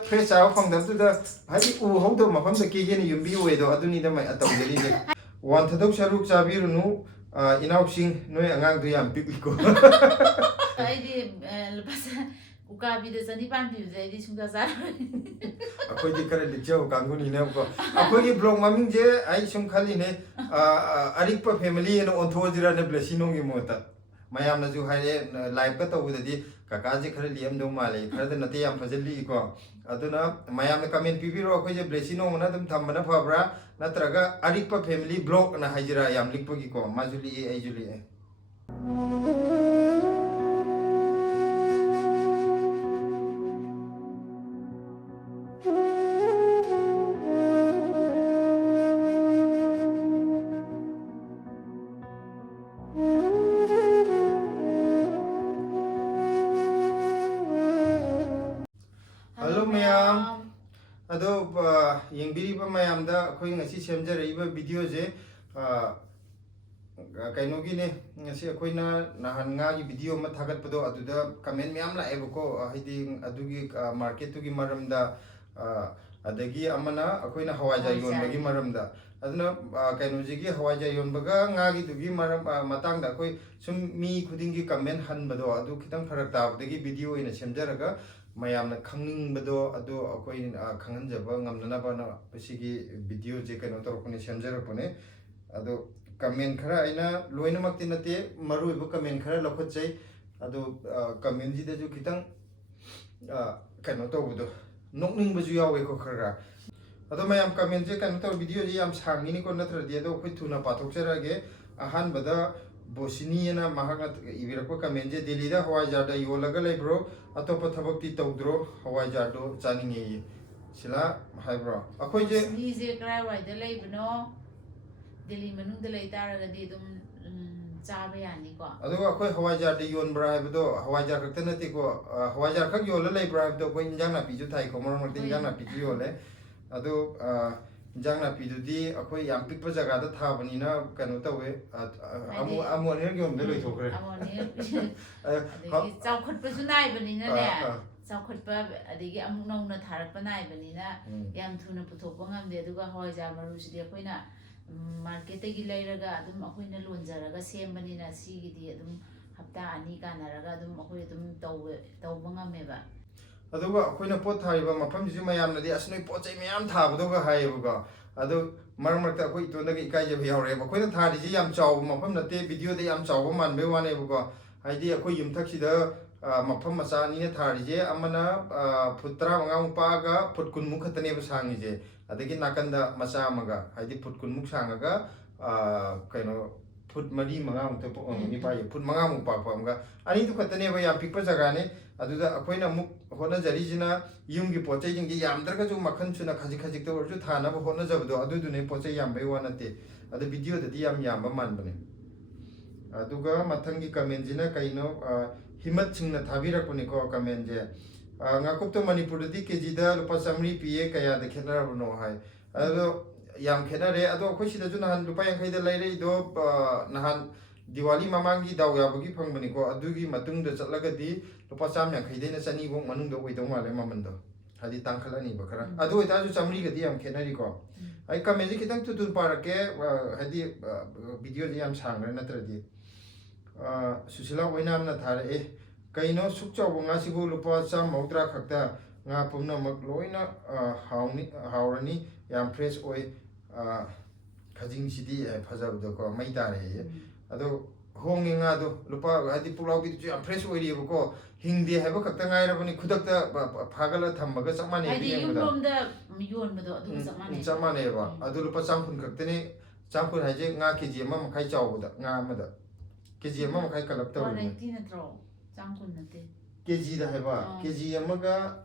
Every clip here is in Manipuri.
Fresh out from them to the hold them upon the kitchen, you be away, though I don't need them at the one to those Sharuk Sabiru, in outing, no, and angry and pipico. I did Ukabi the Sanipan, they did Sungazar. A pretty current joke, I'm going to never. A pretty block, Mammy J, I some Kaline, Arikpa family and on Tojira and Blessino Mota. Mayam as you had live better with the Kakazi Karelium do Mali, President and Fazili. Aduna, Mayam come in Pipiro, Blessino, one of them Tamana Fabra, Natraga, Arikpa family block and a Hajira Yam Lipogiko, Mazuli Ajuli. Hello, ma'am. Ado, yung biriba mayam da, ako yung asi semjara iba video je, kaino gini, asi ako na nahan nga yung video mathagat pa do, ado da comment mayam la ebo ko, hindi adugi market tugi maram da, adagi amana ako na Hawaijar yon bagi maram da. Ado na kaino jigi Hawaijar yon baga nga tugi maram matang da, ako sum mi kudingi comment han ba do, ado kitang farak da, adagi video ina semjara ga. mayamna khangning bado ado akoi khangan jaba ngamna bana pasigi video je kano torpone semjara pone ado comment khara aina loina makti nate maru ibu comment khara lokhot chai ado comment ji de ju kitang kano to budo nokning baju yawe ko khara ado mayam comment je kano to video ji yam sangi ni ko natra de ado khoi thuna pathok chara ge ahan bada Bosini na mahagat ibirako kamenje Delhi da Hawaijar da yolaga lebro atopa thabakti tawdro Hawaijar do chaninge sila haibro akoi je ni je krai wai da leibno Delhi manung da lei taraga di dum chaba yani ko ado akoi Hawaijar da yon bra haibdo Hawaijar khakta nati ko Hawaijar khak yola lebra haibdo ko injang na piju thai ko mor mor injang na piju yole ado Jangna pidudi akoi yam pikpa jaga da thabani na kanu tawe amu ne gyom de loi thokre amoni adigi chawkhot pa sunai bani na ne chawkhot pa adigi amuk nong na tharak pa nai bani na yam thuna puthokpa ngamde aduga Hawaijar maru sidi akoina market gi leiraga adum akoina lonjaraga sembani na sigi di adum hapta ani kanaraga adum akoi adum tawba ngameba aduga akoina pot thaiba mafam ji mayam nadi asnoi pot chai mayam thabadoga haibuga adu marmarta akoi itonda gi kai je yaure ba koina thari ji yam chaw mafam nate video de yam chaw man be wane buga haidi akoi yum thak sida mafam macha ni ne thari je amana putra manga pa ga put kun mukh tane ba sangi je adagi nakanda macha maga haidi put kun mukh sangaga kaino put mari manga mukh to ni pa ye put manga mukh pa pa mga ani tu khatane ba yam pikpa jaga ne aduda akoina muk hona jari jina yumgi pochai jingi yamdar ju makhan chuna khaji khaji to orju thana ba hona jabdo adudu ne pochai yam bai wanate adu video da yam yam ba man bane aduga mathangi comment jina kaino himat singna thabirak puni ko comment je ngakup to manipur di kg da lupa samri pa kaya da khena no hai adu yam khena re adu khoi sida ju nahan lupa yang khai da lai re do nahan Diwali mamangi daw yabagi phangbani ko adugi matung da chatlaga di lupa cham yang khaidai na chani bong manung da oidong male mamando hadi tangkhalani ba khara adu eta ju chamri ga di yam khenari ko ai comment ji kitang tu parake hadi video ji yam sang na tra di susila oinam na thara e kaino sukchaw nga sibu lupa cham maudra khakta nga pumna mak loina haurani yam fresh oi khajing sidi phajab do ko mai tare ado hongi nga do lupa hadi pulau bi ju fresh oi ri ko hingde haba khakta ngai rabani khudakta phagala thambaga chamane bi yum rom da yon bado adu chamane ba adu lupa champhun khaktane champhun haje nga kg ma makai chawda nga amada kg ma makai kalap taw ni natro champhun nate kg da haba kg amaga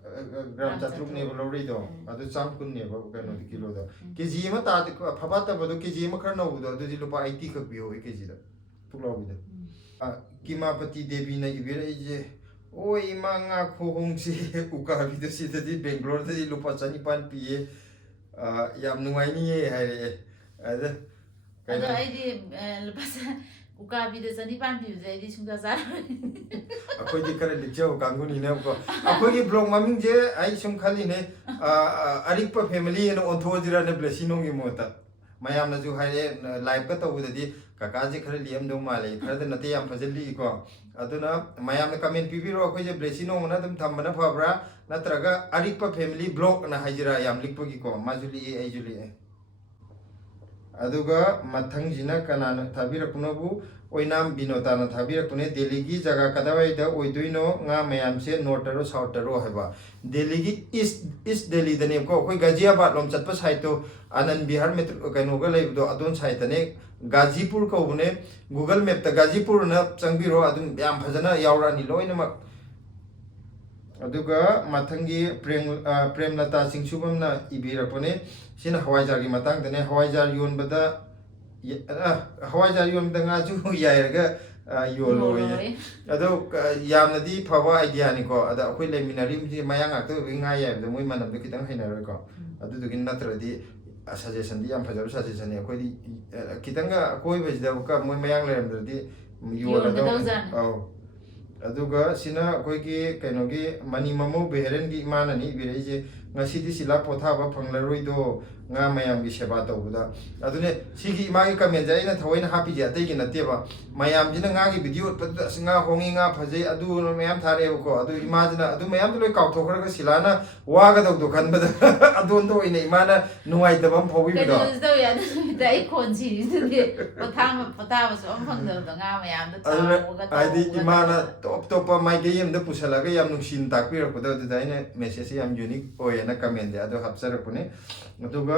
gram chatruk ne bolori do adu champhun ne ba ka no kilo da kg ma ta phaba ta bado kg ma khar no do adu lupa 80 khak bi ho kg da pulau bi da Kimapati Devi na ibira je oi manga khong si uka bi da si da di Bangalore da di lupa chani pan pi yam nuai ni hai re ada ai di lupa ꯎꯀꯥꯕꯤꯗ ꯆꯅꯤꯄꯥꯟ ꯄꯤꯕꯗ ꯑꯩꯗꯤ ꯁꯨꯡꯆꯥ ꯆꯥꯔꯣꯏ ꯑꯩꯈꯣꯏꯗꯤ ꯈꯔ ꯂꯤꯛꯆꯕ ꯀꯥꯡꯕꯨꯅꯤꯅꯀꯣ ꯑꯩꯈꯣꯏꯒꯤ ꯕ꯭ꯂꯣꯛ ꯃꯃꯤꯡꯁꯦ ꯑꯩ ꯁꯨꯝ ꯈꯜꯂꯤꯅꯦ ꯑꯔꯤꯛꯄ ꯐꯦꯃꯤꯂꯤ ꯍꯥꯏꯅ ꯑꯣꯟꯊꯣꯛꯑꯁꯤꯔꯅꯦ ꯕ꯭ꯂꯦꯁꯤꯅꯣꯒꯤ ꯃꯍꯨꯠꯇ ꯃꯌꯥꯝꯅꯁꯨ ꯍꯥꯏꯔꯦ ꯂꯥꯏꯚꯀ ꯇꯧꯕꯗꯗꯤ ꯀꯀꯥꯁꯦ ꯈꯔ ꯂꯤꯑꯝꯗꯧ ꯃꯥꯜꯂꯦ ꯈꯔꯗ ꯅꯠꯇꯦ ꯌꯥꯝ ꯐꯖꯜꯂꯤꯀꯣ ꯑꯗꯨꯅ ꯃꯌꯥꯝꯅ ꯀꯃꯦꯟ ꯄꯤꯕꯤꯔꯣ ꯑꯩꯈꯣꯏꯁꯦ ꯕ꯭ꯂꯦꯁꯤꯅꯣꯅ ꯑꯗꯨꯝ ꯊꯝꯕꯅ ꯐꯕ꯭ꯔꯥ ꯅꯠꯇ꯭ꯔꯒ ꯑꯔꯤꯛꯄ ꯐꯦꯃꯤꯂꯤ ꯕ꯭ꯂꯣꯛꯅ ꯍꯥꯏꯖꯤꯔꯥ ꯌꯥꯝ ꯂꯤꯛꯄꯒꯤꯀꯣ ꯃꯥꯁꯨ ꯂꯤꯛꯑꯦ ꯑꯩꯁꯨ ꯂꯤꯛꯑꯦ ꯑꯗꯨꯒ ꯃꯊꯪꯁꯤꯅ ꯀꯅꯥꯅ ꯊꯥꯕꯤꯔꯛꯄꯅꯣꯕꯨ ꯑꯣꯏꯅꯥꯝ ꯕꯤꯅꯣꯇꯥꯅ ꯊꯥꯕꯤꯔꯛꯄꯅꯦ ꯗꯦꯜꯂꯤꯒꯤ ꯖꯒꯥ ꯀꯗꯥꯏꯋꯥꯏꯗ ꯑꯣꯏꯗꯣꯏꯅꯣ ꯉꯥ ꯃꯌꯥꯝꯁꯦ ꯅꯣꯔꯠꯇꯔꯣ ꯁꯥꯎꯠꯇꯔꯣ ꯍꯥꯏꯕ ꯗꯦꯜꯂꯤꯒꯤ ꯏꯁ ꯗꯦꯜꯂꯤꯗꯅꯦꯕꯀꯣ ꯑꯩꯈꯣꯏ ꯒꯥꯖꯤꯌꯥꯕꯥꯗ ꯂꯣꯝ ꯆꯠꯄ ꯁꯥꯏꯠꯇꯣ ꯑꯅꯟ ꯕꯤꯍꯥꯔ ꯃꯦꯇ꯭ꯔꯣ ꯀꯩꯅꯣꯒ ꯂꯩꯕꯗꯣ ꯑꯗꯣꯟ ꯁꯥꯏꯠꯇꯅꯦ ꯒꯥꯖꯤꯄꯨꯔ ꯀꯧꯕꯅꯦ ꯒꯨꯒꯜ ꯃꯦꯞꯇ ꯒꯥꯖꯤꯄꯨꯔꯅ ꯆꯪꯕꯤꯔꯣ ꯑꯗꯨꯝ ꯌꯥꯝ ꯐꯖꯅ ꯌꯥꯎꯔꯛꯑꯅꯤ ꯂꯣꯏꯅꯃꯛ ꯑꯗꯨꯒ ꯃꯊꯪꯒꯤ ꯄ꯭ꯔꯦꯝꯂꯇꯥ ꯆꯤꯡꯁꯨꯕꯝꯅ ꯏꯕꯤꯔꯛꯄꯅꯦ ꯁꯤꯅ ꯍꯋꯥꯏꯖꯥꯔꯒꯤ ꯃꯇꯥꯡꯗꯅꯦ ꯍꯋꯥꯏꯖꯥꯔ ꯌꯣꯟꯕꯗ ꯍꯋꯥꯏꯖꯥꯔ ꯌꯣꯟꯕꯗ ꯉꯥꯁꯨ ꯌꯥꯏꯔꯒ ꯌꯣꯜꯂꯣꯏꯌꯦ ꯑꯗꯣ ꯌꯥꯝꯅꯗꯤ ꯐꯕ ꯑꯥꯏꯗꯤꯌꯥꯅꯤꯀꯣ ꯑꯗ ꯑꯩꯈꯣꯏ ꯂꯩꯃꯤꯟꯅꯔꯤꯕꯁꯤ ꯃꯌꯥꯡ ꯉꯥꯛꯇ ꯑꯣꯏꯕꯒꯤ ꯉꯥ ꯌꯥꯏꯕꯗ ꯃꯣꯏ ꯃꯅꯝꯗꯣ ꯈꯤꯇꯪ ꯍꯩꯅꯔꯣꯏꯀꯣ ꯑꯗꯨꯗꯨꯒꯤ ꯅꯠꯇ꯭ꯔꯗꯤ ꯁꯖꯦꯁꯟꯗꯤ ꯌꯥꯝ ꯐꯖꯕ ꯁꯖꯦꯁꯟꯅꯤ ꯑꯩꯈꯣꯏꯗꯤ ꯈꯤꯇꯪꯒ ꯑꯀꯣꯏꯕꯁꯤꯗ ꯃꯣꯏ ꯃꯌꯥꯡ ꯂꯩꯔꯝꯗ꯭ꯔꯗꯤ ꯌꯣꯜꯂꯗꯧꯅꯤ ꯑꯧ ꯑꯗꯨꯒ ꯁꯤꯅ ꯑꯩꯈꯣꯏꯒꯤ ꯀꯩꯅꯣꯒꯤ ꯃꯅꯤ ꯃꯃꯧ ꯕꯦꯍꯦꯔꯦꯟꯒꯤ ꯏꯃꯥꯅꯅꯤ ꯏꯕꯤꯔꯛꯏꯁꯦ ꯉꯁꯤꯗꯤ ꯁꯤꯂꯥ ꯄꯣꯊꯥꯕ ꯐꯪꯂꯔꯣꯏꯗꯣ ꯉꯥ ꯃꯌꯥꯝꯒꯤ ꯁꯦꯕꯥ ꯇꯧꯕꯗ ꯑꯗꯨꯅꯦ ꯁꯤꯒꯤ ꯏꯃꯥꯒꯤ ꯀꯃꯦꯟꯁꯦ ꯑꯩꯅ ꯊꯑꯣꯏꯅ ꯍꯥꯞꯄꯤꯁꯦ ꯑꯇꯩꯒꯤ ꯅꯠꯇꯦꯕ ꯃꯌꯥꯝꯁꯤꯅ ꯉꯥꯒꯤ ꯚꯤꯗꯤꯑꯣ ꯎꯠꯄꯗꯨꯗ ꯑꯁ ꯉꯥ ꯍꯣꯡꯉꯤ ꯉꯥ ꯐꯖꯩ ꯑꯗꯨ ꯃꯌꯥꯝ ꯊꯥꯔꯛꯑꯦꯕꯀꯣ ꯑꯗꯨ ꯏꯃꯥꯁꯤꯅ ꯑꯗꯨ ꯃꯌꯥꯝꯗꯣ ꯂꯣꯏ ꯀꯥꯎꯊꯣꯛꯈ꯭ꯔꯒ ꯁꯤꯂꯥꯅ ꯋꯥꯒꯗꯧꯗꯣ ꯈꯟꯕꯗ ꯑꯗꯣꯟꯗ ꯑꯣꯏꯅ ꯏꯃꯥꯅ ꯅꯨꯡꯉꯥꯏꯇꯕ ꯑꯃ ꯐꯥꯎꯕꯤꯕꯗꯣ ꯀꯩꯅꯣꯁꯨ ꯇꯧꯋꯤ ꯑꯗꯨ ꯅꯨꯃꯤꯠꯇ ꯑꯩ ꯈꯣꯟ ꯁꯤꯔꯤꯗꯨꯗꯤ ꯄꯣꯊꯥꯕꯁꯨ ꯑꯃ ꯐꯪꯗꯕꯗꯣ ꯉꯥ ꯃꯌꯥꯝꯗꯣ ꯇꯥꯎꯕꯒ ꯍꯥꯏꯗꯤ ꯏꯃꯥꯅ ꯇꯣꯞ ꯇꯣꯞꯄ ꯃꯥꯏꯀꯩ ꯑꯃꯗ ꯄꯨꯁꯜꯂꯒ ꯌꯥꯝ ꯅꯨꯡꯁꯤꯅ ꯇꯥꯛꯄꯤꯔꯛꯄꯗꯣ ꯑꯗꯨꯗ ꯑꯩꯅ ꯃꯦꯁꯦꯖꯁꯦ ꯌꯥꯝ ꯌꯨꯅꯤꯛ ꯑꯣꯏꯌꯦꯅ ꯀꯃꯦꯟꯁꯦ ꯑꯗꯣ ꯍꯥꯞꯆꯔꯛꯄꯅꯦ ꯑꯗꯨꯒ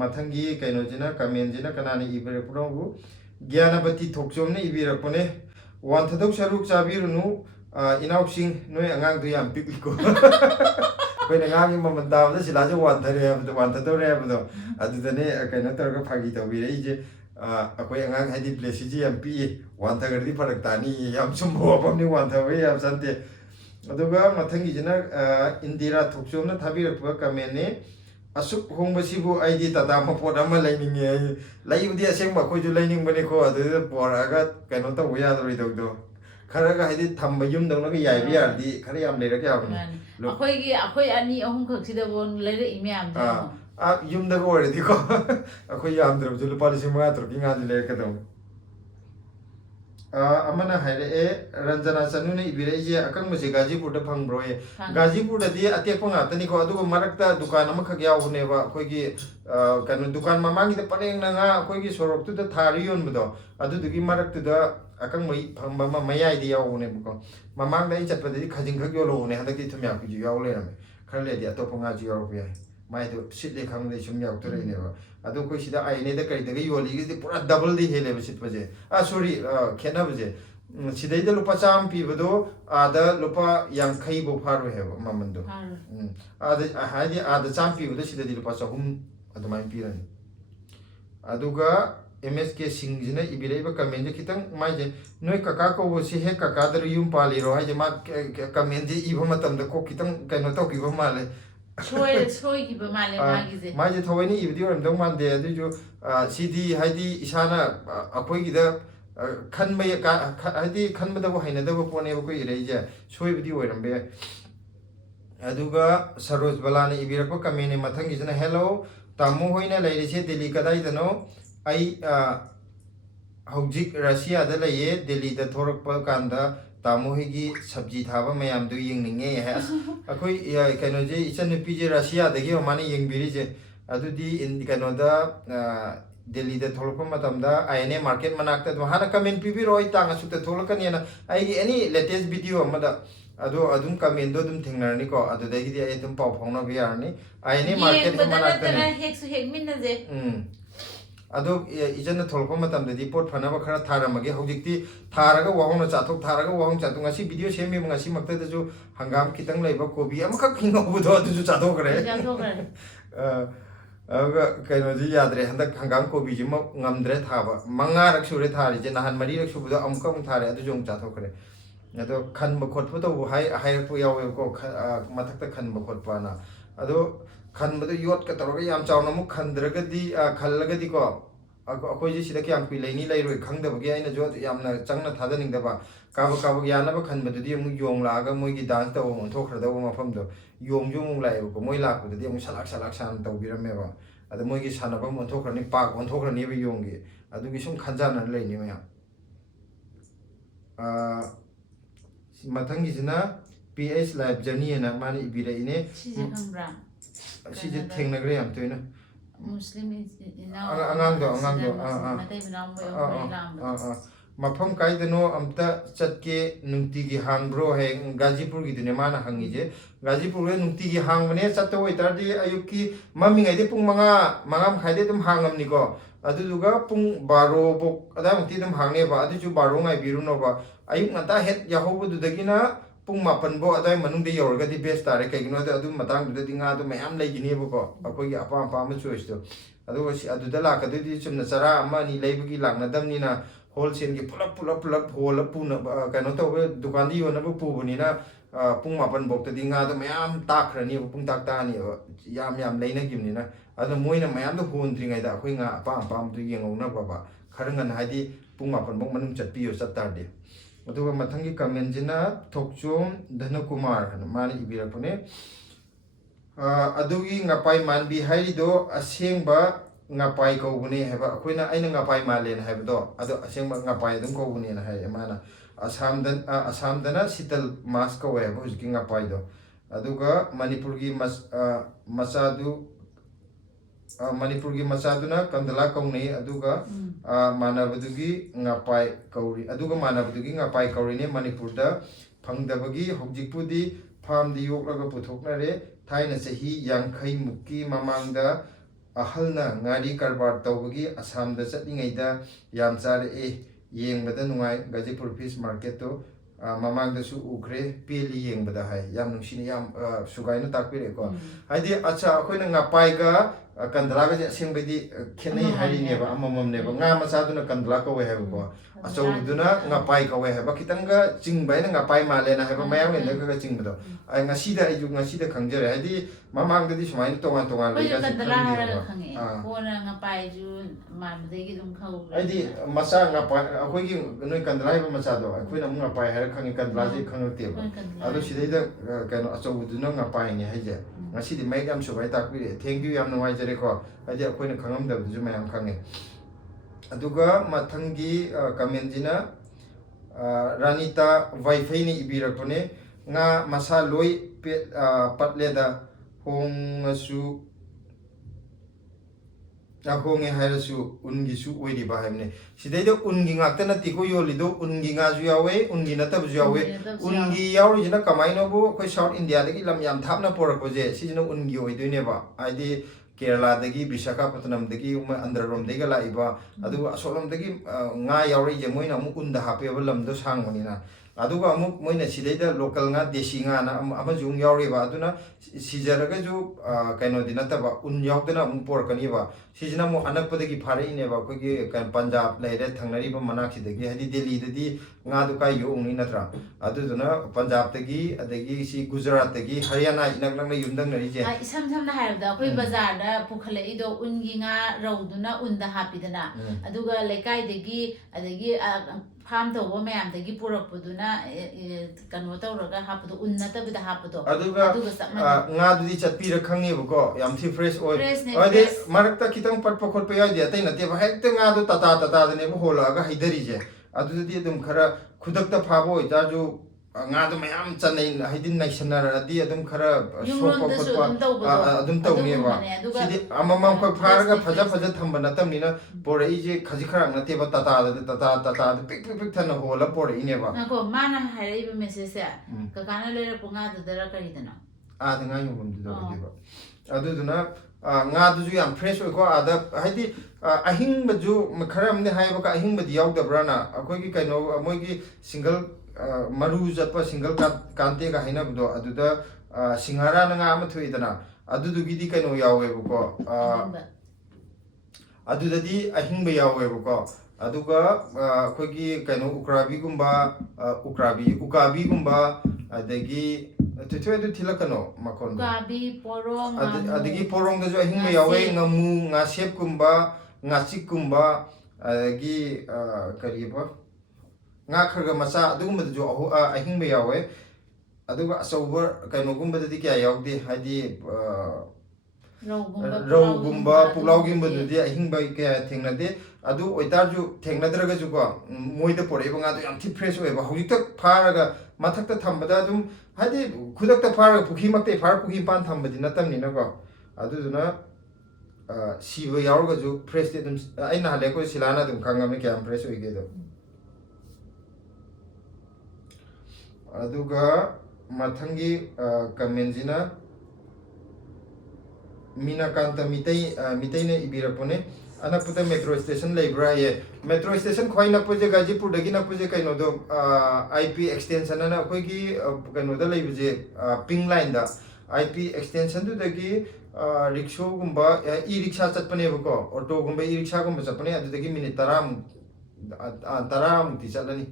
ꯃꯊꯪꯒꯤ ꯀꯩꯅꯣꯁꯤꯅ ꯀꯃꯦꯟꯁꯤꯅ ꯀꯅꯥꯅ ꯏꯕꯤꯔꯛꯄꯅꯣꯕꯨ ꯒ꯭ꯌꯥꯅꯕꯇꯤ ꯊꯣꯛꯆꯣꯝꯅ ꯏꯕꯤꯔꯛꯄꯅꯦ ꯋꯥꯟꯊꯗꯧ ꯁꯔꯨꯛ ꯆꯥꯕꯤꯔꯨꯅꯨ ꯏꯅꯥꯎꯁꯤꯡ ꯅꯣꯏ ꯑꯉꯥꯡꯗꯣ ꯌꯥꯝ ꯄꯤꯛꯂꯤꯀꯣ ꯑꯩꯈꯣꯏꯅ ꯉꯥꯒꯤ ꯃꯃꯜ ꯇꯥꯕꯗ ꯁꯤꯂꯥꯁꯦ ꯋꯥꯟꯊꯗꯧꯔꯦ ꯍꯥꯏꯕꯗꯣ ꯑꯗꯨꯗꯅꯦ ꯀꯩꯅꯣ ꯇꯧꯔꯒ ꯐꯥꯒꯤ ꯇꯧꯕꯤꯔꯛꯏꯁꯦ ꯑꯩꯈꯣꯏ ꯑꯉꯥꯡ ꯍꯥꯏꯗꯤ ꯕ꯭ꯂꯦꯁꯤꯁꯦ ꯌꯥꯝ ꯄꯤꯛꯏ ꯋꯥꯟꯊꯈ꯭ꯔꯗꯤ ꯐꯔꯛ ꯇꯥꯅꯤ ꯌꯥꯝ ꯆꯨꯝꯕ ꯋꯥꯐꯝꯅꯤ ꯋꯥꯟꯊꯕ ꯌꯥꯝ ꯆꯟꯗꯦ ꯑꯗꯨꯒ ꯃꯊꯪꯒꯤꯁꯤꯅ ꯏꯟꯗꯤꯔꯥ ꯊꯣꯛꯆꯣꯝꯅ ꯊꯥꯕꯤꯔꯛꯄ ꯀꯃꯦꯟꯅꯤ ꯑꯁꯨꯛ ꯍꯣꯡꯕꯁꯤꯕꯨ ꯑꯩꯗꯤ ꯇꯥꯇꯥ ꯃꯄꯣꯠ ꯑꯃ ꯂꯩꯅꯤꯡꯉꯦ ꯂꯩꯕꯨꯗꯤ ꯑꯁꯦꯡꯕ ꯑꯩꯈꯣꯏꯁꯨ ꯂꯩꯅꯤꯡꯕꯅꯤꯀꯣ ꯑꯗꯨꯗ ꯄꯣꯔꯛꯑꯒ ꯀꯩꯅꯣ ꯇꯧꯕ ꯌꯥꯗꯣꯔꯤꯗꯧꯗꯣ ꯈꯔꯒ ꯍꯥꯏꯗꯤ ꯊꯝꯕ ꯌꯨꯝꯗꯧꯅꯒ ꯌꯥꯏꯕ ꯌꯥꯔꯗꯤ ꯈꯔ ꯌꯥꯝ ꯂꯩꯔꯛ ꯌꯥꯕꯅꯤ ꯑꯩꯈꯣꯏ ꯑꯅꯤ ꯑꯍꯨꯝ ꯈꯛꯁꯤꯗꯕꯨ ꯂꯩꯔꯛꯏ ꯃꯌꯥꯝꯗꯣ ꯌꯨꯝꯗꯒ ꯑꯣꯏꯔꯗꯤꯀꯣ ꯑꯩꯈꯣꯏ ꯌꯥꯝꯗ꯭ꯔꯕꯁꯨ ꯂꯨꯄꯥ 5,000 ꯇꯔꯨꯛꯀꯤ ꯉꯥꯗꯤ ꯂꯩꯔꯛꯀꯗꯧꯅꯤ ꯑꯃꯅ ꯍꯥꯏꯔꯛꯑꯦ ꯔꯟꯖꯅꯥ ꯆꯅꯨꯅ ꯏꯕꯤꯔꯛꯏꯁꯦ ꯑꯀꯪꯕꯁꯦ ꯒꯥꯖꯤꯄꯨꯔꯗ ꯐꯪꯕ꯭ꯔꯣꯌꯦ ꯒꯥꯖꯤꯄꯨꯔꯗꯗꯤ ꯑꯇꯦꯛꯄ ꯉꯥꯛꯇꯅꯤꯀꯣ ꯑꯗꯨꯒ ꯃꯔꯛꯇ ꯗꯨꯀꯥꯟ ꯑꯃꯈꯛ ꯌꯥꯎꯕꯅꯦꯕ ꯑꯩꯈꯣꯏꯒꯤ ꯀꯩꯅꯣ ꯗꯨꯀꯥꯟ ꯃꯃꯥꯡꯒꯤꯗ ꯄꯔꯦꯡꯅ ꯉꯥ ꯑꯩꯈꯣꯏꯒꯤ ꯁꯣꯔꯣꯛꯇꯨꯗ ꯊꯥꯔ ꯌꯣꯟꯕꯗꯣ ꯑꯗꯨꯗꯨꯒꯤ ꯃꯔꯛꯇꯨꯗ ꯑꯀꯪꯕ ꯐꯪꯕ ꯑꯃ ꯃꯌꯥꯏꯗ ꯌꯥꯎꯕꯅꯦꯕꯀꯣ ꯃꯃꯥꯡꯗ ꯑꯩ ꯆꯠꯄꯗꯗꯤ ꯈꯖꯤꯡꯈꯛ ꯌꯣꯜꯍꯧꯕꯅꯦ ꯍꯟꯗꯛꯇꯤ ꯊꯨꯝꯌꯥꯛꯄꯤꯁꯨ ꯌꯥꯎ ꯂꯩꯔꯝꯃꯦ ꯈꯔ ꯂꯩꯔꯗꯤ ꯑꯇꯣꯞꯄ ꯉꯥꯁꯨ ꯌꯥꯎꯔꯛꯄ ꯌꯥꯏ ꯃꯥꯏꯗꯣ ꯁꯤꯠꯂꯦ ꯈꯪꯕꯗꯩ ꯁꯨꯝ ꯌꯥꯎꯊꯔꯛꯏꯅꯦꯕ ꯑꯗꯣ ꯑꯩꯈꯣꯏ ꯁꯤꯗ ꯑꯥꯏꯅꯦꯗ ꯀꯔꯤꯗꯒ ꯌꯣꯜꯂꯤꯒꯗꯤ ꯄꯨꯔꯥ ꯗꯕꯜꯗꯤ ꯍꯦꯜꯂꯦꯕ ꯁꯤꯠꯄꯁꯦ ꯁꯣꯔꯤ ꯈꯦꯠꯅꯕꯁꯦ ꯁꯤꯗꯩꯗ ꯂꯨꯄꯥ 100 ꯄꯤꯕꯗꯣ ꯑꯥꯗ ꯂꯨꯄा 50 ꯐꯥꯔꯣꯏ ꯍꯥꯏꯕ ꯃꯃꯟꯗꯣ ꯑꯥꯗ ꯍꯥꯏꯗꯤ ꯑꯥꯗ 100 ꯄꯤꯕꯗꯣ ꯁꯤꯗꯗꯤ ꯂꯨꯄꯥ 300 ꯑꯗꯨꯃꯥꯏꯅ ꯄꯤꯔꯅꯤ ꯑꯗꯨꯒ MSK ꯁꯤꯡꯁꯤꯅ ꯏꯕꯤꯔꯛꯏꯕ ꯀꯃꯦꯟꯁꯦ ꯈꯤꯇꯪ ꯃꯥꯏꯁꯦ ꯅꯣꯏ ꯀꯀꯥ ꯀꯧꯕꯁꯤ ꯍꯦꯛ ꯀꯀꯥꯗꯔ ꯌꯨꯝ ꯄꯥꯜꯂꯤꯔꯣ ꯍꯥꯏꯁꯦ ꯃꯥ ꯀꯃꯦꯟꯁꯦ ꯏꯕ ꯃꯇꯝꯗ ꯀꯣꯛ ꯈꯤꯇꯪ ꯀꯩꯅꯣ ꯇꯧꯈꯤꯕ ꯃꯥꯜꯂꯦ ꯁꯣꯏꯈꯤꯕ ꯃꯥꯜꯂꯦ ꯃꯥꯒꯤꯁꯦ ꯃꯥꯏꯁꯦ ꯊꯑꯣꯏꯅ ꯏꯕꯗꯤ ꯑꯣꯏꯔꯝꯗꯧ ꯃꯥꯟꯗꯦ ꯑꯗꯨꯏꯁꯨ ꯁꯤꯗꯤ ꯍꯥꯏꯗꯤ ꯏꯁꯥꯅ ꯑꯩꯈꯣꯏꯒꯤꯗ ꯈꯟꯕ ꯍꯥꯏꯗꯤ ꯈꯟꯕꯗꯕꯨ ꯍꯩꯅꯗꯕ ꯄꯣꯠꯅꯦꯕ ꯑꯩꯈꯣই ꯏꯔꯛꯏꯁꯦ ꯁꯣꯏꯕꯗꯤ ꯑꯣꯏꯔꯝꯕ ꯌꯥꯏ ꯑꯗꯨꯒ ꯁꯔꯣꯖ ꯕꯂꯥꯅ ꯏꯕꯤꯔꯛꯄ ꯀꯃꯦꯟꯅꯤ ꯃꯊꯪꯒꯤꯁꯤꯅ ꯍꯦꯜꯂꯣ ꯇꯥꯃꯣ ꯍꯣꯏꯅ ꯂꯩꯔꯤꯁꯦ ꯗꯦꯜꯂꯤ ꯀꯗꯥꯏꯗꯅꯣ ꯑꯩ ꯍꯧꯖꯤꯛ ꯔꯁꯤꯌꯥꯗ ꯂꯩꯌꯦ ꯗꯦꯜꯂꯤꯗ ꯊꯣꯔꯛꯄ ꯀꯥꯟꯗ ꯇꯥꯃꯣ ꯍꯣꯏꯒꯤ ꯁब्ꯖꯤ ꯊꯥꯕ ꯃꯌꯥꯝꯗꯨ ꯌꯦꯡꯅꯤꯡꯉꯦ ꯑꯁ ꯑꯩꯈꯣই ꯀꯩꯅꯣꯁꯦ ꯏꯆꯟꯅꯨꯄꯤꯁꯦ ꯔꯁꯤꯌꯥꯗꯒꯤ ꯃꯥꯅ ꯌꯦꯡꯕꯤꯔꯤꯁꯦ ꯑꯗꯨꯗꯤ ꯀꯩꯅꯣꯗ ꯗꯦꯜꯂꯤꯗ ꯊꯣꯛꯂꯛꯄ ꯃꯇꯝꯗ INA ꯃꯥꯔꯀꯦꯠ ꯃꯅꯥꯛꯇ ꯑꯗꯨꯝ ꯍꯥꯟꯅ ꯀꯃꯦꯟ ꯄꯤꯕꯤꯔꯣ ꯑꯩ ꯇꯥꯡ ꯑꯁꯨꯛꯇ ꯊꯣꯛꯂꯛꯀꯅꯤꯅ ꯑꯩꯒꯤ ꯑꯦꯅꯤ ꯂꯦꯇꯦꯁ ꯚꯤꯗꯤꯑꯣ ꯑꯃꯗ ꯑꯗꯣ ꯑꯗꯨꯝ ꯀꯃꯦꯟꯗꯣ ꯑꯗꯨꯝ ꯊꯦꯡꯅꯔꯅꯤꯀꯣ ꯑꯗꯨꯗꯒꯤꯗꯤ ꯑꯩ ꯑꯗꯨꯝ ꯄꯥꯎ ꯐꯥꯎꯅꯕ ꯌꯥꯔꯅꯤ INA ꯃꯥꯔꯀꯦꯠ ꯃꯅꯥꯛꯇꯅꯦ ꯍꯦꯛꯁꯨ ꯍꯦꯛꯃꯤꯟꯅꯁꯦ ꯑꯗꯣ ꯏꯆꯟꯅ ꯊꯣꯛꯂꯛꯄ ꯃꯇꯝꯗꯗꯤ ꯄꯣꯠ ꯐꯅꯕ ꯈꯔ ꯊꯥꯔꯝꯃꯒꯦ ꯍꯧꯖꯤꯛꯇꯤ ꯊꯥꯔꯒ ꯋꯥꯍꯧꯅ ꯆꯥꯊꯣꯛ ꯊꯥꯔꯒ ꯋꯥꯍꯧꯅ ꯆꯥꯊꯣꯛ ꯉꯁꯤ ꯚꯤꯗꯤꯑꯣ ꯁꯦꯝꯃꯤꯕ ꯉꯁꯤꯃꯛꯇꯗꯁꯨ ꯍꯪꯒꯥꯝ ꯈꯤꯇꯪ ꯂꯩꯕ ꯀꯣꯕꯤ ꯑꯃꯈꯛ ꯍꯤꯡꯍꯧꯕꯗꯣ ꯑꯗꯨꯁꯨ ꯆꯥꯊꯣꯛꯈ꯭ꯔꯦ ꯑꯗꯨꯒ ꯀꯩꯅꯣꯁꯤ ꯌꯥꯗ꯭ꯔꯦ ꯍꯟꯗꯛ ꯍꯪꯒꯥꯝ ꯀꯣꯕꯤꯁꯤꯃ ꯉꯝꯗ꯭ꯔꯦ ꯊꯥꯕ 5ꯔꯛ ꯁꯨꯔꯦ ꯊꯥꯔꯤꯁꯦ ꯅꯍꯥꯟ 4ꯔꯛ ꯁꯨꯕꯗꯣ ꯑꯃꯨꯛ ꯊꯥꯔꯦ ꯑꯗꯨꯁꯨ ꯑꯃꯨꯛ ꯆꯥꯊꯣꯛꯈ꯭ꯔꯦ ꯑꯗꯣ ꯈꯟꯕ ꯈꯣꯠꯄ ꯇꯧꯕ ꯍꯥꯏꯔꯛꯄ ꯌꯥꯎꯋꯦꯕꯀꯣ ꯃꯊꯛꯇ ꯈꯟꯕ ꯈꯣꯠꯄꯅ ꯑꯗꯣ ꯈꯟꯕꯗꯣ ꯌꯣꯠꯀ ꯇꯧꯔꯒ ꯌꯥꯝ ꯆꯥꯎꯅ ꯑꯃꯨꯛ ꯈꯟꯗ꯭ꯔꯒꯗꯤ ꯈꯜꯂꯒꯗꯤꯀꯣ ꯑꯩꯈꯣꯏꯁꯦ ꯁꯤꯗ ꯀꯌꯥꯝ ꯀꯨꯏ ꯂꯩꯅꯤ ꯂꯩꯔꯣꯏ ꯈꯪꯗꯕꯒꯤ ꯑꯩꯅꯁꯨ ꯌꯥꯝꯅ ꯆꯪꯅ ꯊꯥꯗꯅꯤꯡꯗꯕ ꯀꯥꯕꯛ ꯌꯥꯅꯕ ꯈꯟꯕꯗꯨꯗꯤ ꯑꯃꯨꯛ ꯌꯣꯡ ꯂꯥꯛꯑꯒ ꯃꯣꯏꯒꯤ ꯗꯥꯟꯁ ꯇꯧꯕ ꯑꯣꯟꯊꯣꯛꯈ꯭ꯔꯗꯧꯕ ꯃꯐꯝꯗꯣ ꯌꯣꯡꯁꯨ ꯑꯃꯨꯛ ꯂꯥꯛꯑꯦꯕꯀꯣ ꯃꯣꯏ ꯂꯥꯛꯄꯗꯗꯤ ꯑꯃꯨꯛ ꯁꯂꯥꯛ ꯁꯥꯟꯅ ꯇꯧꯕꯤꯔꯝꯃꯦꯕ ꯑꯗ ꯃꯣꯏꯒꯤ ꯁꯥꯟꯅꯐꯝ ꯑꯣꯟꯊꯣꯛꯈ꯭ꯔꯅꯤ ꯄꯥꯛ ꯑꯣꯟꯊꯣꯛꯈ꯭ꯔꯅꯦꯕ ꯌꯣꯡꯒꯤ ꯑꯗꯨꯒꯤ ꯁꯨꯝ ꯈꯟꯖꯥꯟꯅꯔ ꯂꯩꯅꯤ ꯃꯌꯥꯝ ꯃꯊꯪꯒꯤꯁꯤꯅ PH Life Journey ꯍꯥꯏꯅ ꯃꯥꯅ ꯏꯕꯤꯔꯛꯏꯅꯦ ꯁꯤꯁꯦ ꯈꯪꯕ꯭ꯔꯥ ꯁꯤꯁꯦ ꯊꯦꯡꯅꯈ꯭ꯔꯦ ꯌꯥꯝ ꯇꯣꯏꯅ ꯃꯨꯁꯂꯤꯝ ꯏꯅꯥꯎ ꯑꯉꯥꯡꯗꯣ ꯃꯇꯩ ꯃꯅꯥꯎ ꯃꯣꯏ ꯑꯍꯨꯝ ꯂꯥꯛꯑꯝꯕꯗꯣ ꯃꯐꯝ ꯀꯥꯏꯗꯅꯣ ꯑꯝꯇ ꯆꯠꯀꯦ ꯅꯨꯡꯇꯤꯒꯤ ꯍꯥꯡꯕ꯭ꯔꯣ ꯍꯌꯦꯡ ꯒꯥꯖꯤꯄꯨꯔꯒꯤꯗꯨꯅꯦ ꯃꯥꯅ ꯍꯪꯉꯤꯁꯦ ꯒꯥꯖꯤꯄꯨꯔꯗ ꯅꯨꯡꯇꯤꯒꯤ ꯍꯥꯡꯕꯅꯦ ꯆꯠꯇ ꯑꯣꯏꯇꯥꯔꯗꯤ ꯑꯌꯨꯛꯀꯤ ꯃꯝꯃꯤꯉꯩꯗꯤ ꯄꯨꯡ 5 ꯃꯈꯥꯏꯗꯤ ꯑꯗꯨꯝ ꯍꯥꯡꯉꯝꯅꯤꯀꯣ ꯑꯗꯨꯗꯨꯒ ꯄꯨꯡ 12ꯐꯥꯎ ꯑꯗꯥꯏꯃꯨꯛꯇꯤ ꯑꯗꯨꯝ ꯍꯥꯡꯅꯦꯕ ꯑꯗꯨꯁꯨ 12 ꯉꯥꯏꯕꯤꯔꯨꯅꯣꯕ ꯑꯌꯨꯛ ꯉꯟꯇꯥ ꯍꯦꯛ ꯌꯥꯍꯧꯕꯗꯨꯗꯒꯤꯅ ꯄꯨꯡ 7ꯐꯥꯎ ꯑꯗꯥꯏ ꯃꯅꯨꯡꯗ ꯌꯧꯔꯒꯗꯤ ꯕꯦꯁ ꯇꯥꯔꯦ ꯀꯩꯒꯤꯅꯣꯗ ꯑꯗꯨ ꯃꯇꯥꯡꯗꯨꯗꯗꯤ ꯉꯥꯗꯣ ꯃꯌꯥꯝ ꯂꯩꯒꯅꯦꯕꯀꯣ ꯑꯩꯈꯣꯏꯒꯤ ꯑꯄꯥꯝꯕ ꯆꯣꯏꯁꯇꯣ ꯑꯗꯨꯒ ꯑꯗꯨꯗ ꯂꯥꯛꯀꯗꯣꯏꯗꯤ ꯆꯨꯝꯅ ꯆꯔꯥ ꯑꯃ ꯑꯅꯤ ꯂꯩꯕꯒꯤ ꯂꯥꯛꯅꯗꯕꯅꯤ나 ꯍꯣꯜꯁꯦꯜꯒꯤ ꯄꯨꯂꯞ ꯍꯣꯜꯂ ꯄꯨꯅꯕ ꯀꯩꯅꯣ ꯇꯧꯕ ꯗꯨꯀꯥꯟꯗ ꯌꯣꯟꯅꯕ ꯄꯨꯕꯅꯤꯅ ꯄꯨꯡ 7ꯐꯥꯎꯇꯗꯤ ꯉꯥꯗꯣ ꯃꯌꯥꯝ ꯇꯥꯛꯈ꯭ꯔꯅꯦꯕ ꯄꯨꯡ ꯇꯥꯛꯑꯅꯦꯕ ꯌꯥꯝ ꯂꯩꯅꯈꯤꯕꯅꯤꯅ ꯑꯗꯣ ꯃꯣꯏꯅ ꯃꯌꯥꯝꯗꯣ ꯍꯣꯟꯗ꯭ꯔꯤꯉꯩꯗ ꯑꯩꯈꯣꯏ ꯉꯥ ꯑꯄꯥꯝꯕꯗꯨ ꯌꯦꯡꯍꯧꯅꯕ ꯈꯔ ꯉꯟꯅ ꯍꯥꯏꯗꯤ ꯄꯨꯡ 7ꯐꯥꯎ ꯃꯅꯨꯡ ꯆꯠꯄꯤꯌꯣ ꯆꯠꯇꯥꯔꯗꯤ ꯑꯗꯨꯒ ꯃꯊꯪꯒꯤ ꯀꯃꯦꯟꯁꯤꯅ ꯊꯣꯛꯆꯣꯝ ꯙꯅꯀꯨꯃꯥꯔ ꯍꯥꯏꯅ ꯃꯥꯅ ꯏꯕꯤꯔꯛꯄꯅꯦ ꯑꯗꯨꯒꯤ ꯉꯄꯥꯏ ꯃꯥꯟꯕꯤ ꯍꯥꯏꯔꯤꯗꯣ ꯑꯁꯦꯡꯕ ꯉꯄꯥꯏ ꯀꯧꯕꯅꯦ ꯍꯥꯏꯕ ꯑꯩꯅꯉꯄꯥꯏ ꯃꯥꯜꯂꯦꯅ ꯍꯥꯏꯕꯗꯣ ꯑꯗꯣ ꯑꯁꯦꯡꯕ ꯉꯄꯥꯏ ꯑꯗꯨꯝ ꯀꯧꯕꯅꯦꯅ ꯍꯥꯏꯔꯛꯑꯦ ꯃꯥꯅ ꯑꯁꯥꯝꯗꯅ ꯁꯤꯇꯜ ꯃꯥꯁ ꯀꯧꯋꯦ ꯍꯥꯏꯕ ꯍꯧꯖꯤꯛꯀꯤ ꯉꯄꯥꯏꯗꯣ ꯑꯗꯨꯒ ꯃꯅꯤꯄꯨꯔꯒꯤ ꯃꯆꯥꯗꯨꯅ ꯀꯟꯗꯂꯥ ꯀꯧꯅꯩ ꯑꯗꯨꯒ ꯃꯥꯟꯅꯕꯗꯨꯒꯤ ꯉꯄꯥꯏ ꯀꯧꯔꯤꯅꯦ ꯃꯅꯤꯄꯨꯔꯗ ꯐꯪꯗꯕꯒꯤ ꯍꯧꯖꯤꯛꯄꯨꯗꯤ ꯐꯥꯔꯝꯗ ꯌꯣꯛꯂꯒ ꯄꯨꯊꯣꯛꯅꯔꯦ ꯊꯥꯏꯅ ꯆꯍꯤ 50 ꯃꯃꯥꯡꯗ ꯑꯍꯜꯅ ꯉꯥꯔꯤ ꯀꯔꯕꯥꯔ ꯇꯧꯕꯒꯤ ꯑꯁꯥꯝꯗ ꯆꯠꯂꯤꯉꯩꯗ ꯌꯥꯝ ꯆꯥꯔꯛꯑꯦ ꯌꯦꯡꯕꯗ ꯅꯨꯡꯉꯥꯏ ꯒꯥꯖꯤꯄꯨꯔ ꯐꯤꯁ ꯃꯥꯔꯀꯦꯠꯇꯣ ꯃꯃꯥꯡꯗꯁꯨ ꯎꯈ꯭ꯔꯦ ꯄꯦꯜꯂꯤ ꯌꯦꯡꯕꯗ ꯍꯥꯏ ꯌꯥꯝ ꯅꯨꯡꯁꯤꯅ ꯌꯥꯝ ꯁꯨꯒꯥꯏꯅ ꯇꯥꯛꯄꯤꯔꯛꯑꯦꯀꯣ ꯍꯥꯏꯗꯤ ꯑꯩꯈꯣꯏꯅ ꯉꯄꯥꯏꯒ ꯀꯟꯗꯂꯥꯒꯁꯦ ꯑꯁꯦꯡꯕꯩꯗꯤ ꯈꯦꯠꯅꯩ ꯍꯥꯏꯔꯤꯅꯦꯕ ꯑꯃꯃꯝꯅꯦꯕ ꯉꯥ ꯃꯆꯥꯗꯨꯅ ꯀꯟꯗꯂꯥ ꯀꯧꯋꯦ ꯍꯥꯏꯕꯀꯣ ꯑꯆꯧꯕꯗꯨꯅ ꯉꯄꯥꯏ ꯀꯧꯋꯦ ꯍꯥꯏꯕ ꯈꯤꯇꯪꯒ ꯆꯤꯡꯕ ꯍꯥꯏꯅ ꯉꯄꯥꯏ ꯃꯥꯜꯂꯦꯅ ꯍꯥꯏꯕ ꯃꯌꯥꯝꯒ ꯆꯤꯡꯕꯗꯣ ꯉꯁꯤꯗ ꯈꯪꯖꯔꯦ ꯍꯥꯏꯗꯤ ꯃꯃꯥꯡꯗꯗꯤ ꯁꯨꯃꯥꯏꯅ ꯇꯣꯉꯥꯟ ꯂꯩꯒꯁꯦ ꯈꯪꯉꯦꯕ ꯀꯣꯟꯅ ꯉꯄꯥꯏꯁꯨ ꯃꯥꯟꯕꯗꯒꯤ ꯑꯗꯨꯝ ꯈꯪꯍꯧꯔꯦ ꯍꯥꯏꯗꯤ ꯃꯆꯥ ꯉꯄꯥꯏ ꯑꯩꯈꯣꯏꯒꯤ ꯅꯣꯏ ꯀꯟꯗꯂꯥ ꯍꯥꯏꯕ ꯃꯆꯥꯗꯣ ꯑꯩꯈꯣꯏꯅ ꯑꯃꯨꯛ ꯉꯄꯥꯏ ꯍꯥꯏꯔ ꯈꯪꯉꯤ ꯀꯟꯗꯂꯥꯁꯦ ꯈꯪꯉꯛꯇꯦꯕ ꯑꯗꯣ ꯁꯤꯗꯩꯗ ꯀꯩꯅꯣ ꯑꯆꯧꯕꯗꯨꯅ ꯉꯄꯥꯏꯅꯦ ꯍꯥꯏꯁꯦ ꯉꯁꯤꯗꯤ ꯃꯌꯦꯛ ꯌꯥꯝ ꯁꯨꯒꯥꯏ ꯇꯥꯛꯄꯤꯔꯛꯑꯦ ꯊꯦꯡꯛ ꯌꯨ ꯌꯥꯝ ꯅꯨꯡꯉꯥꯏꯖꯔꯦꯀꯣ ꯍꯥꯏꯗꯤ ꯑꯩꯈꯣꯏꯅ ꯈꯪꯉꯝꯗꯕꯗꯨꯁꯨ ꯃꯌꯥꯝ ꯈꯪꯉꯦ ꯑꯗꯨꯒ ꯃꯊꯪꯒꯤ ꯀꯃꯦꯟꯁꯤꯅ ꯔꯥꯅꯤꯇꯥ ꯋꯥꯏꯐꯩꯅ ꯏꯕꯤꯔꯛꯄꯅꯦ ꯉꯥ ꯃꯁꯥ ꯂꯣꯏ ꯄꯠꯂꯦꯗ ꯍꯣꯡꯉꯦ ꯍꯥꯏꯔꯁꯨ ꯎꯟꯒꯤꯁꯨ ꯑꯣꯏꯔꯤꯕ ꯍꯥꯏꯕꯅꯦ ꯁꯤꯗꯩꯗ ꯎꯟꯒꯤ ꯉꯥꯛꯇ ꯅꯠꯇꯦꯀꯣ ꯌꯣꯜꯂꯤꯗꯣ ꯎꯟꯒꯤ ꯉꯥꯁꯨ ꯌꯥꯎꯋꯦ ꯎꯟꯒꯤ ꯅꯠꯇꯕꯁꯨ ꯌꯥꯎꯋꯦ ꯎꯟꯒꯤ ꯌꯥꯎꯔꯤꯁꯤꯅ ꯀꯃꯥꯏꯅꯕꯨ ꯑꯩꯈꯣꯏ ꯁꯥꯎꯠ ꯏꯟꯗꯤꯌꯥꯗꯒꯤ ꯂꯝ ꯌꯥꯝ ꯊꯥꯞꯅ ꯄꯣꯔꯛꯄꯁꯦ ꯁꯤꯁꯤꯅ ꯎꯟꯒꯤ ꯑꯣꯏꯗꯣꯏꯅꯦꯕ ꯍꯥꯏꯗꯤ ꯀꯦꯔꯂꯥꯗꯒꯤ ꯕꯤꯁꯥꯈꯥꯄꯇꯅꯝꯗꯒꯤ ꯑꯟꯗ꯭ꯔꯔꯣꯝꯗꯒꯤ ꯂꯥꯛꯏꯕ ꯑꯗꯨꯒ ꯑꯁꯣꯝꯂꯣꯝꯗꯒꯤ ꯉꯥ ꯌꯥꯎꯔꯛꯏꯁꯦ ꯃꯣꯏꯅ ꯑꯃꯨꯛ ꯎꯟꯗ ꯍꯥꯞꯄꯦꯕ ꯂꯝꯗꯣ ꯁꯥꯡꯕꯅꯤ나 ꯑꯗꯨꯒ ꯑꯃꯨꯛ ꯃꯣꯏꯅ ꯁꯤꯗꯩꯗ ꯂꯣꯀꯦꯜ ꯉꯥ ꯗꯦꯁꯤ ꯉꯥꯅ ꯑꯃꯁꯨ ꯑꯃꯨꯛ ꯌꯥꯎꯔꯤꯕ ꯑꯗꯨꯅ ꯁꯤꯖꯔꯒꯁꯨ ꯀꯩꯅꯣꯗꯤ ꯅꯠꯇꯕ ꯎꯟ ꯌꯥꯎꯗꯅ ꯑꯃꯨꯛ ꯄꯣꯔꯛꯀꯅꯤꯕ ꯁꯤꯁꯤꯅ ꯑꯃꯨꯛ ꯑꯅꯛꯄꯗꯒꯤ ꯐꯥꯔꯛꯏꯅꯦꯕ ꯑꯩꯈꯣꯏꯒꯤ ꯄꯟꯖꯥꯕ ꯂꯩꯔꯦ ꯊꯪꯅꯔꯤꯕ ꯃꯅꯥꯛꯁꯤꯗꯒꯤ ꯍꯥꯏꯗꯤ ꯗꯦꯜꯂꯤꯗꯗꯤ ꯉꯥꯗꯨ ꯀꯥꯏ ꯌꯣꯛꯎꯅꯤ ꯅꯠꯇ꯭रा ꯑꯗꯨꯗꯨꯅ ꯄꯟꯖꯥꯕꯇꯒꯤ ꯑꯗꯒꯤ ꯁꯤ ꯒꯨꯖꯔꯥꯠꯇꯒꯤ ꯍꯔꯤꯌꯥꯅꯥ ꯏꯅꯛ ꯅꯛꯅ ꯌꯨꯝꯊꯪꯅꯔꯤꯁꯦ ꯏꯁꯝ ꯁꯝꯅ ꯍꯥꯏꯔꯕꯗ ꯑꯩꯈꯣꯏ ꯕꯖꯥꯔꯗ ꯄꯨꯈꯠꯂꯛꯏꯗꯣ ꯎꯟꯒꯤ ꯉꯥ ꯔꯧꯗꯨꯅ ꯎꯟꯗ ꯍꯥꯞꯄꯤꯗꯅ ꯑꯗꯨꯒ ꯂꯩꯀꯥꯏꯗꯒꯤ ꯑꯗꯒꯤ ꯐꯥꯝ ꯇꯧꯕ ꯃꯌꯥꯝꯗꯒꯤ ꯄꯨꯔꯛꯄꯗꯨꯅ ꯀꯩꯅꯣ ꯇꯧꯔꯒ ꯍꯥꯞꯄꯗꯣ ꯎꯟ ꯅꯠꯇꯕꯤꯗ ꯍꯥꯞꯄꯗꯣ ꯑꯗꯨꯒ ꯆꯞ ꯃꯥꯟꯅꯩ ꯉꯥꯗꯨꯗꯤ ꯆꯠꯄꯤꯔ ꯈꯪꯉꯦꯕꯀꯣ ꯌꯥꯝ ꯊꯤ ꯐ꯭ꯔꯦꯁ ꯑꯣꯏ ꯍꯥꯏꯗꯤ ꯃꯔꯛꯇ ꯈꯤꯇꯪ ꯄꯠꯄ ꯈꯣꯠꯄ ꯌꯥꯎꯗꯦ ꯑꯇꯩ ꯅꯠꯇꯦꯕ ꯍꯦꯛꯇ ꯉꯥꯗꯣ ꯇꯥꯇꯥꯗꯅꯦꯕ ꯍꯣꯜꯂꯛꯑꯒ ꯍꯩꯊꯔꯤꯁꯦ ꯑꯗꯨꯗꯗꯤ ꯑꯗꯨꯝ ꯈꯔ ꯈꯨꯗꯛꯇ ꯐꯥꯕ ꯑꯣꯏꯇꯥꯔꯁꯨ ꯉꯥꯗꯣ ꯃꯌꯥꯝ ꯆꯟꯅꯩ ꯍꯥꯏꯗꯤ ꯅꯩꯁꯟꯅꯔꯛꯑꯗꯤ ꯑꯗꯨꯝ ꯈꯔ ꯁꯣꯛꯄ ꯈꯣꯠꯄ ꯑꯗꯨꯝ ꯇꯧꯅꯦꯕ ꯁꯤꯗꯤ ꯑꯃꯃꯝꯈꯛ ꯐꯥꯔꯒ ꯐꯖ ꯊꯝꯕ ꯅꯠꯇꯕꯅꯤꯅ ꯄꯣꯔꯛꯏꯁꯦ ꯈꯖꯤꯛ ꯈꯔ ꯅꯠꯇꯦꯕ ꯇꯥꯇꯥꯗ ꯄꯤꯛ ꯊꯟꯅ ꯍꯣꯜꯂ ꯄꯣꯔꯛꯏꯅꯦꯕ ꯃꯥꯅ ꯍꯥꯏꯔꯛꯏꯕ ꯃꯦꯁꯦꯖꯁꯦ ꯀꯀꯥꯅ ꯂꯩꯔꯛꯄ ꯉꯥꯗꯨꯗꯔ ꯀꯔꯤꯗꯅꯣ ꯑꯥꯗ ꯉꯥ ꯌꯣꯟꯐꯝꯗꯨꯗ ꯑꯣꯏꯗꯣꯏꯕ ꯑꯗꯨꯗꯨꯅ ꯉꯥꯗꯨꯁꯨ ꯌꯥꯝ ꯐ꯭ꯔꯦꯁ ꯑꯣꯏꯀꯣ ꯑꯥꯗ ꯍꯥꯏꯗꯤ ꯑꯍꯤꯡꯕꯁꯨ ꯈꯔ ꯑꯃꯗꯤ ꯍꯥꯏꯕꯀ ꯑꯍꯤꯡꯕꯗꯤ ꯌꯥꯎꯗꯕ꯭ꯔꯥꯅ ꯑꯩꯈꯣꯏꯒꯤ ꯀꯩꯅꯣ ꯃꯣꯏꯒꯤ ꯁꯤꯡꯒꯜ ꯃꯔꯨ ꯆꯠꯄ ꯁꯤꯡꯒꯜ ꯀꯥꯟꯇꯦꯒ ꯍꯥꯏꯅꯕꯗꯣ ꯑꯗꯨꯗ ꯁꯤꯡꯍꯥꯔꯥꯅ ꯉꯥ ꯑꯃ ꯊꯣꯛꯏꯗꯅ ꯑꯗꯨꯗꯨꯒꯤꯗꯤ ꯀꯩꯅꯣ ꯌꯥꯎꯋꯦꯕꯀꯣ ꯑꯗꯨꯗꯗꯤ ꯑꯍꯤꯡꯕ ꯌꯥꯎꯋꯦꯕꯀꯣ ꯑꯗꯨꯒ ꯑꯩꯈꯣꯏꯒꯤ ꯀꯩꯅꯣ ꯎꯀꯥꯕꯤꯒꯨꯝꯕ ꯑꯗꯒꯤ ꯊꯣꯏꯊꯣꯏ ꯑꯗꯨ ꯊꯤꯜꯂꯛꯀꯅꯣ ꯃꯈꯣꯟꯗꯣ ꯎꯀꯥꯕꯤ ꯄꯣꯔꯣꯡ ꯑꯗꯒꯤ ꯄꯣꯔꯣꯡꯗꯁꯨ ꯑꯍꯤꯡꯕ ꯌꯥꯎꯋꯦ ꯉꯥꯃꯨ ꯉꯥꯁꯦꯞꯀꯨꯝꯕ ngachikkumba adagi kariba nga kharga macha adugumba jo ahingba yawe aduga asauba kainogumba dadi kya yawdi hadi rauгумba pulaugimba dadi ahingba kya thengnade adu oitarju thengnadraga juko moida poreba nga yam thi fresh oeba hojikta pharaga mathakta thambada dum hadi khudakta pharaga pukhi makte phar pukhi pan thambadi natamni na ko aduduna siba yaurga ju fresh de dum aina hale ko silana dum khangam kyam fresh oige do aduga mathangi kamenjina Minakanta mitai ne ibirapone anakputa metro station laibra ye metro station khoi nakpuje Gazipur dagi nakpuje kaino do IP extension ana khoi gi kaino da laibuje ping line da IP extension du dagi rickshaw gumba e-rickshaw chatpane bako auto gumba e-rickshaw gumba chatpane adu dagi minute 10 ti chalani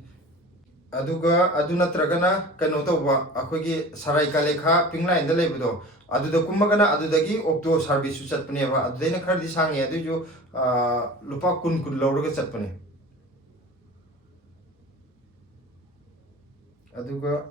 aduga aduna tragana kaino tawba akhoi gi sarai kalekha ping line da laibudo aduda kumagana adudagi octo service su chatpane ba adudaina khardi sangi adu jo lupa kun lawraga chatpane aduga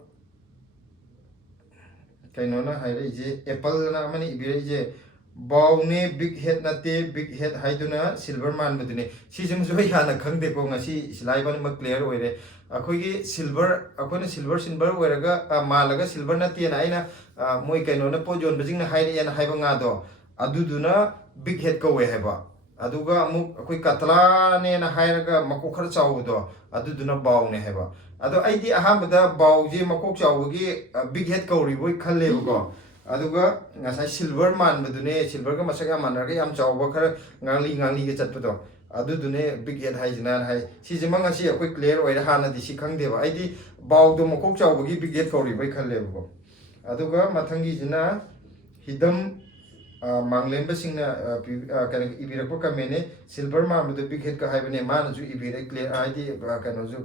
kainona haire je apple na mani ibire je bawne big head nate big head haiduna silver man badune sijum jo yana khangde ko ngasi silai ban ma clear oire akhoi silver akhona silver oiraga malaga silver nate na aina moi kainona po jon bajing na haire yana haiba nga do aduduna big head ko we heba aduga amuk akhoi katla ne na hairaga makok khar chaw do aduduna baw ne heba ado aidi ahambada baw je makok chaw gi big head ko ri boi khalle ko aduga ngasai silver man badune silver ga masaka manarga yam chaw ba khar ngangli ge chatpado adudune big head haijina hai si jima ngasi akhoi clear oira hana di si khangde ba aidi baw do makok chaw gi big head ko ri boi khalle ko aduga mathangi jina hidam manglemba singna kana ibirakpa kamene silver ma mudu big head ka haibane ma na ju ibire clear id kana ju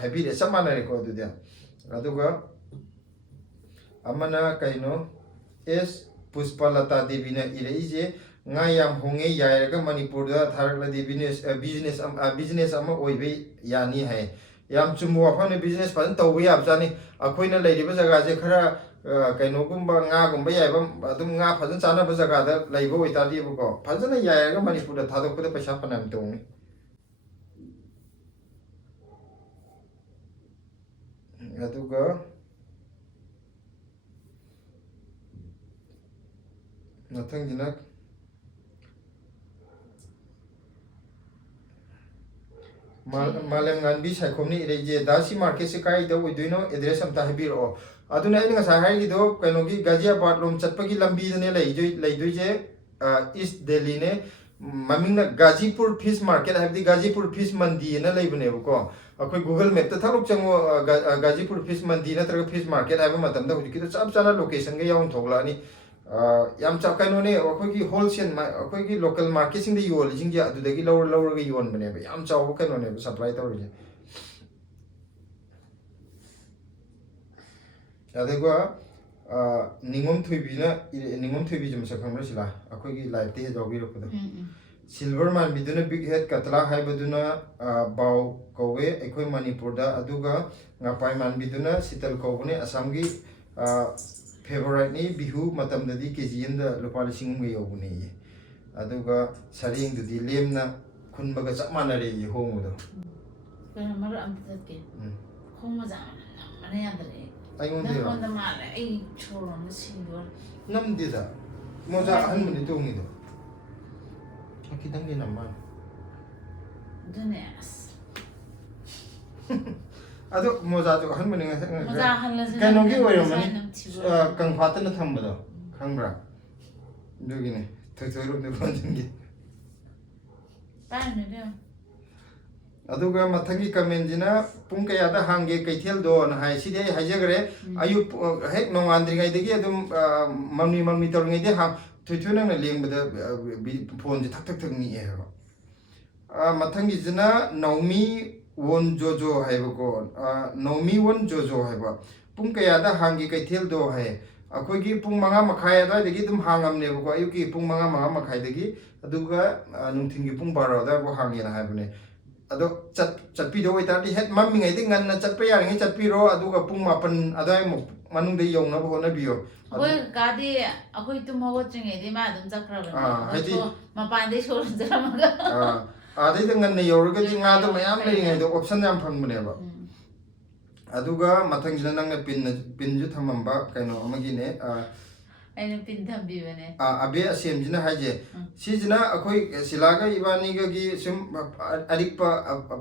habire samana re ko dudia aduga amana kaino s puspalata devi na ireije nga yam honge yairaga manipur da tharakla de business ama oibe yani hai yam chumu afane business pan tawbi abjani akoina leiriba jaga je khara kainogumba nga gumba yaiba adum nga phajan chana ba jaga da leibo oitadi buko phajana yaiga manipur da thadok da paisa panam tong aduga nathang jinak malem ngan bi saikhomni ireje dasi market se kai da oidoino address am ta habiro aduna ai nga sa hai gi do kainogi Ghaziabad lom chatpagi lambi ne leidoi East Delhi ne mamingna Gazipur fish market habdi Gazipur fish mandi na leibne ko akoi Google map ta thaluk chango Gazipur fish mandi na tra fish market haiba matam da hujiki chap chana location ga yaung thogla ni yam chap kaino ne akoi gi wholesale akoi gi local market sing da yol jing ja adu dagi lower ga yon bane ba yam chaw kaino ne supply tor je adegwa ningom thuibi jum sakhamra sila akoi gi live te jogi rokoda silver man biduna big head katla haibaduna baw kowe ekoi manipur da aduga ngapai man biduna sital kobune assam gi favorite ni bihu matam dadi kgm da lupa lising ngi yobune aduga saring dudi lemna khunbaga chapmana re hongudo kana mar am tatke khoma ja mane yandre aingondira na male ai choro na silver namdida moja hanmuni tongido akidang ni naman dunes ado moja jo hanmuni nga moja hanla kanongi oyo mani kang phata na thambado khangbra dugine thoiro ne konjingi pa ne de aduga mathangi kamenjina pung kaya da hange kaithel do na hai side haijagre ayu hek nongandri ngai degi adum mamni tor ngai de ha thoithuna na lengbada phone je thak thak ni e ha mathangi jina naomi won jojo haibako naomi won jojo haiba pung kaya da hange kaithel do hai ꯑꯩꯈꯣꯏꯒꯤ ꯄꯨꯡ 5:30 ꯑꯗꯨꯋꯥꯏꯗꯒꯤ ꯑꯗꯨꯝ ꯍꯥꯡꯉꯝꯅꯦꯕꯀꯣ ꯑꯌꯨꯛꯀꯤ ꯄꯨꯡ 5:30ꯗꯒꯤ ꯑꯗꯨꯒ ꯅꯨꯡꯊꯤꯟꯒꯤ ꯄꯨꯡ 12 ꯑꯗꯨꯋꯥꯏꯐꯥꯎ ꯍꯥꯡꯉꯦꯅ ꯍꯥꯏꯕꯅꯦ ꯑꯗꯣ ꯆꯠꯄꯤꯗꯧ ꯑꯣꯏꯇꯥꯔꯗꯤ ꯍꯦꯛ ꯃꯝꯃꯤꯉꯩꯗꯤ ꯉꯟꯅ ꯆꯠꯄ ꯌꯥꯔꯤꯉꯩ ꯆꯠꯄꯤꯔꯣ ꯑꯗꯨꯒ ꯄꯨꯡ 9 ꯑꯗꯨꯋꯥꯏꯃꯨꯛ ꯃꯅꯨꯡꯗ ꯌꯧꯅꯕ ꯍꯣꯠꯅꯕꯤꯌꯣ ꯑꯩꯈꯣꯏ ꯀꯥꯗꯤ ꯑꯩꯈꯣꯏ ꯇꯨꯝ ꯍꯧꯒꯠꯇ꯭ꯔꯤꯉꯩꯗꯤ ꯃꯥ ꯑꯗꯨꯝ ꯆꯠꯈ꯭ꯔꯕꯅꯦ ꯍꯥꯏꯗꯤ ꯃꯄꯥꯟꯗꯩ ꯁꯣ ꯂꯣꯟꯖꯔꯝꯃꯒ ꯑꯥꯗꯩꯗ ꯉꯟꯅ ꯌꯧꯔꯒꯗꯤ ꯉꯥꯗꯣ ꯃꯌꯥꯝ ꯂꯩꯔꯤꯉꯩꯗ ꯑꯣꯞꯁꯟ ꯌꯥꯝ ꯐꯪꯕꯅꯦꯕ ꯑꯗꯨꯒ ꯃꯊꯪꯁꯤꯅ ꯅꯪꯅ ꯄꯤꯟꯁꯨ ꯊꯝꯃꯝꯕ ꯀꯩꯅꯣ ꯑꯃꯒꯤꯅꯦ ꯑꯩꯅ ꯄꯤꯟ ꯊꯝꯕꯤꯕꯅꯦ ꯑꯕꯦ ꯑꯁꯦꯝꯁꯤꯅ ꯍꯥꯏꯁꯦ ꯁꯤꯁꯤꯅ ꯑꯩꯈꯣꯏ ꯁꯤꯂꯥꯒ ꯏꯕꯥꯅꯤꯒꯒꯤ ꯁꯨꯝ ꯑꯔꯤꯛꯄ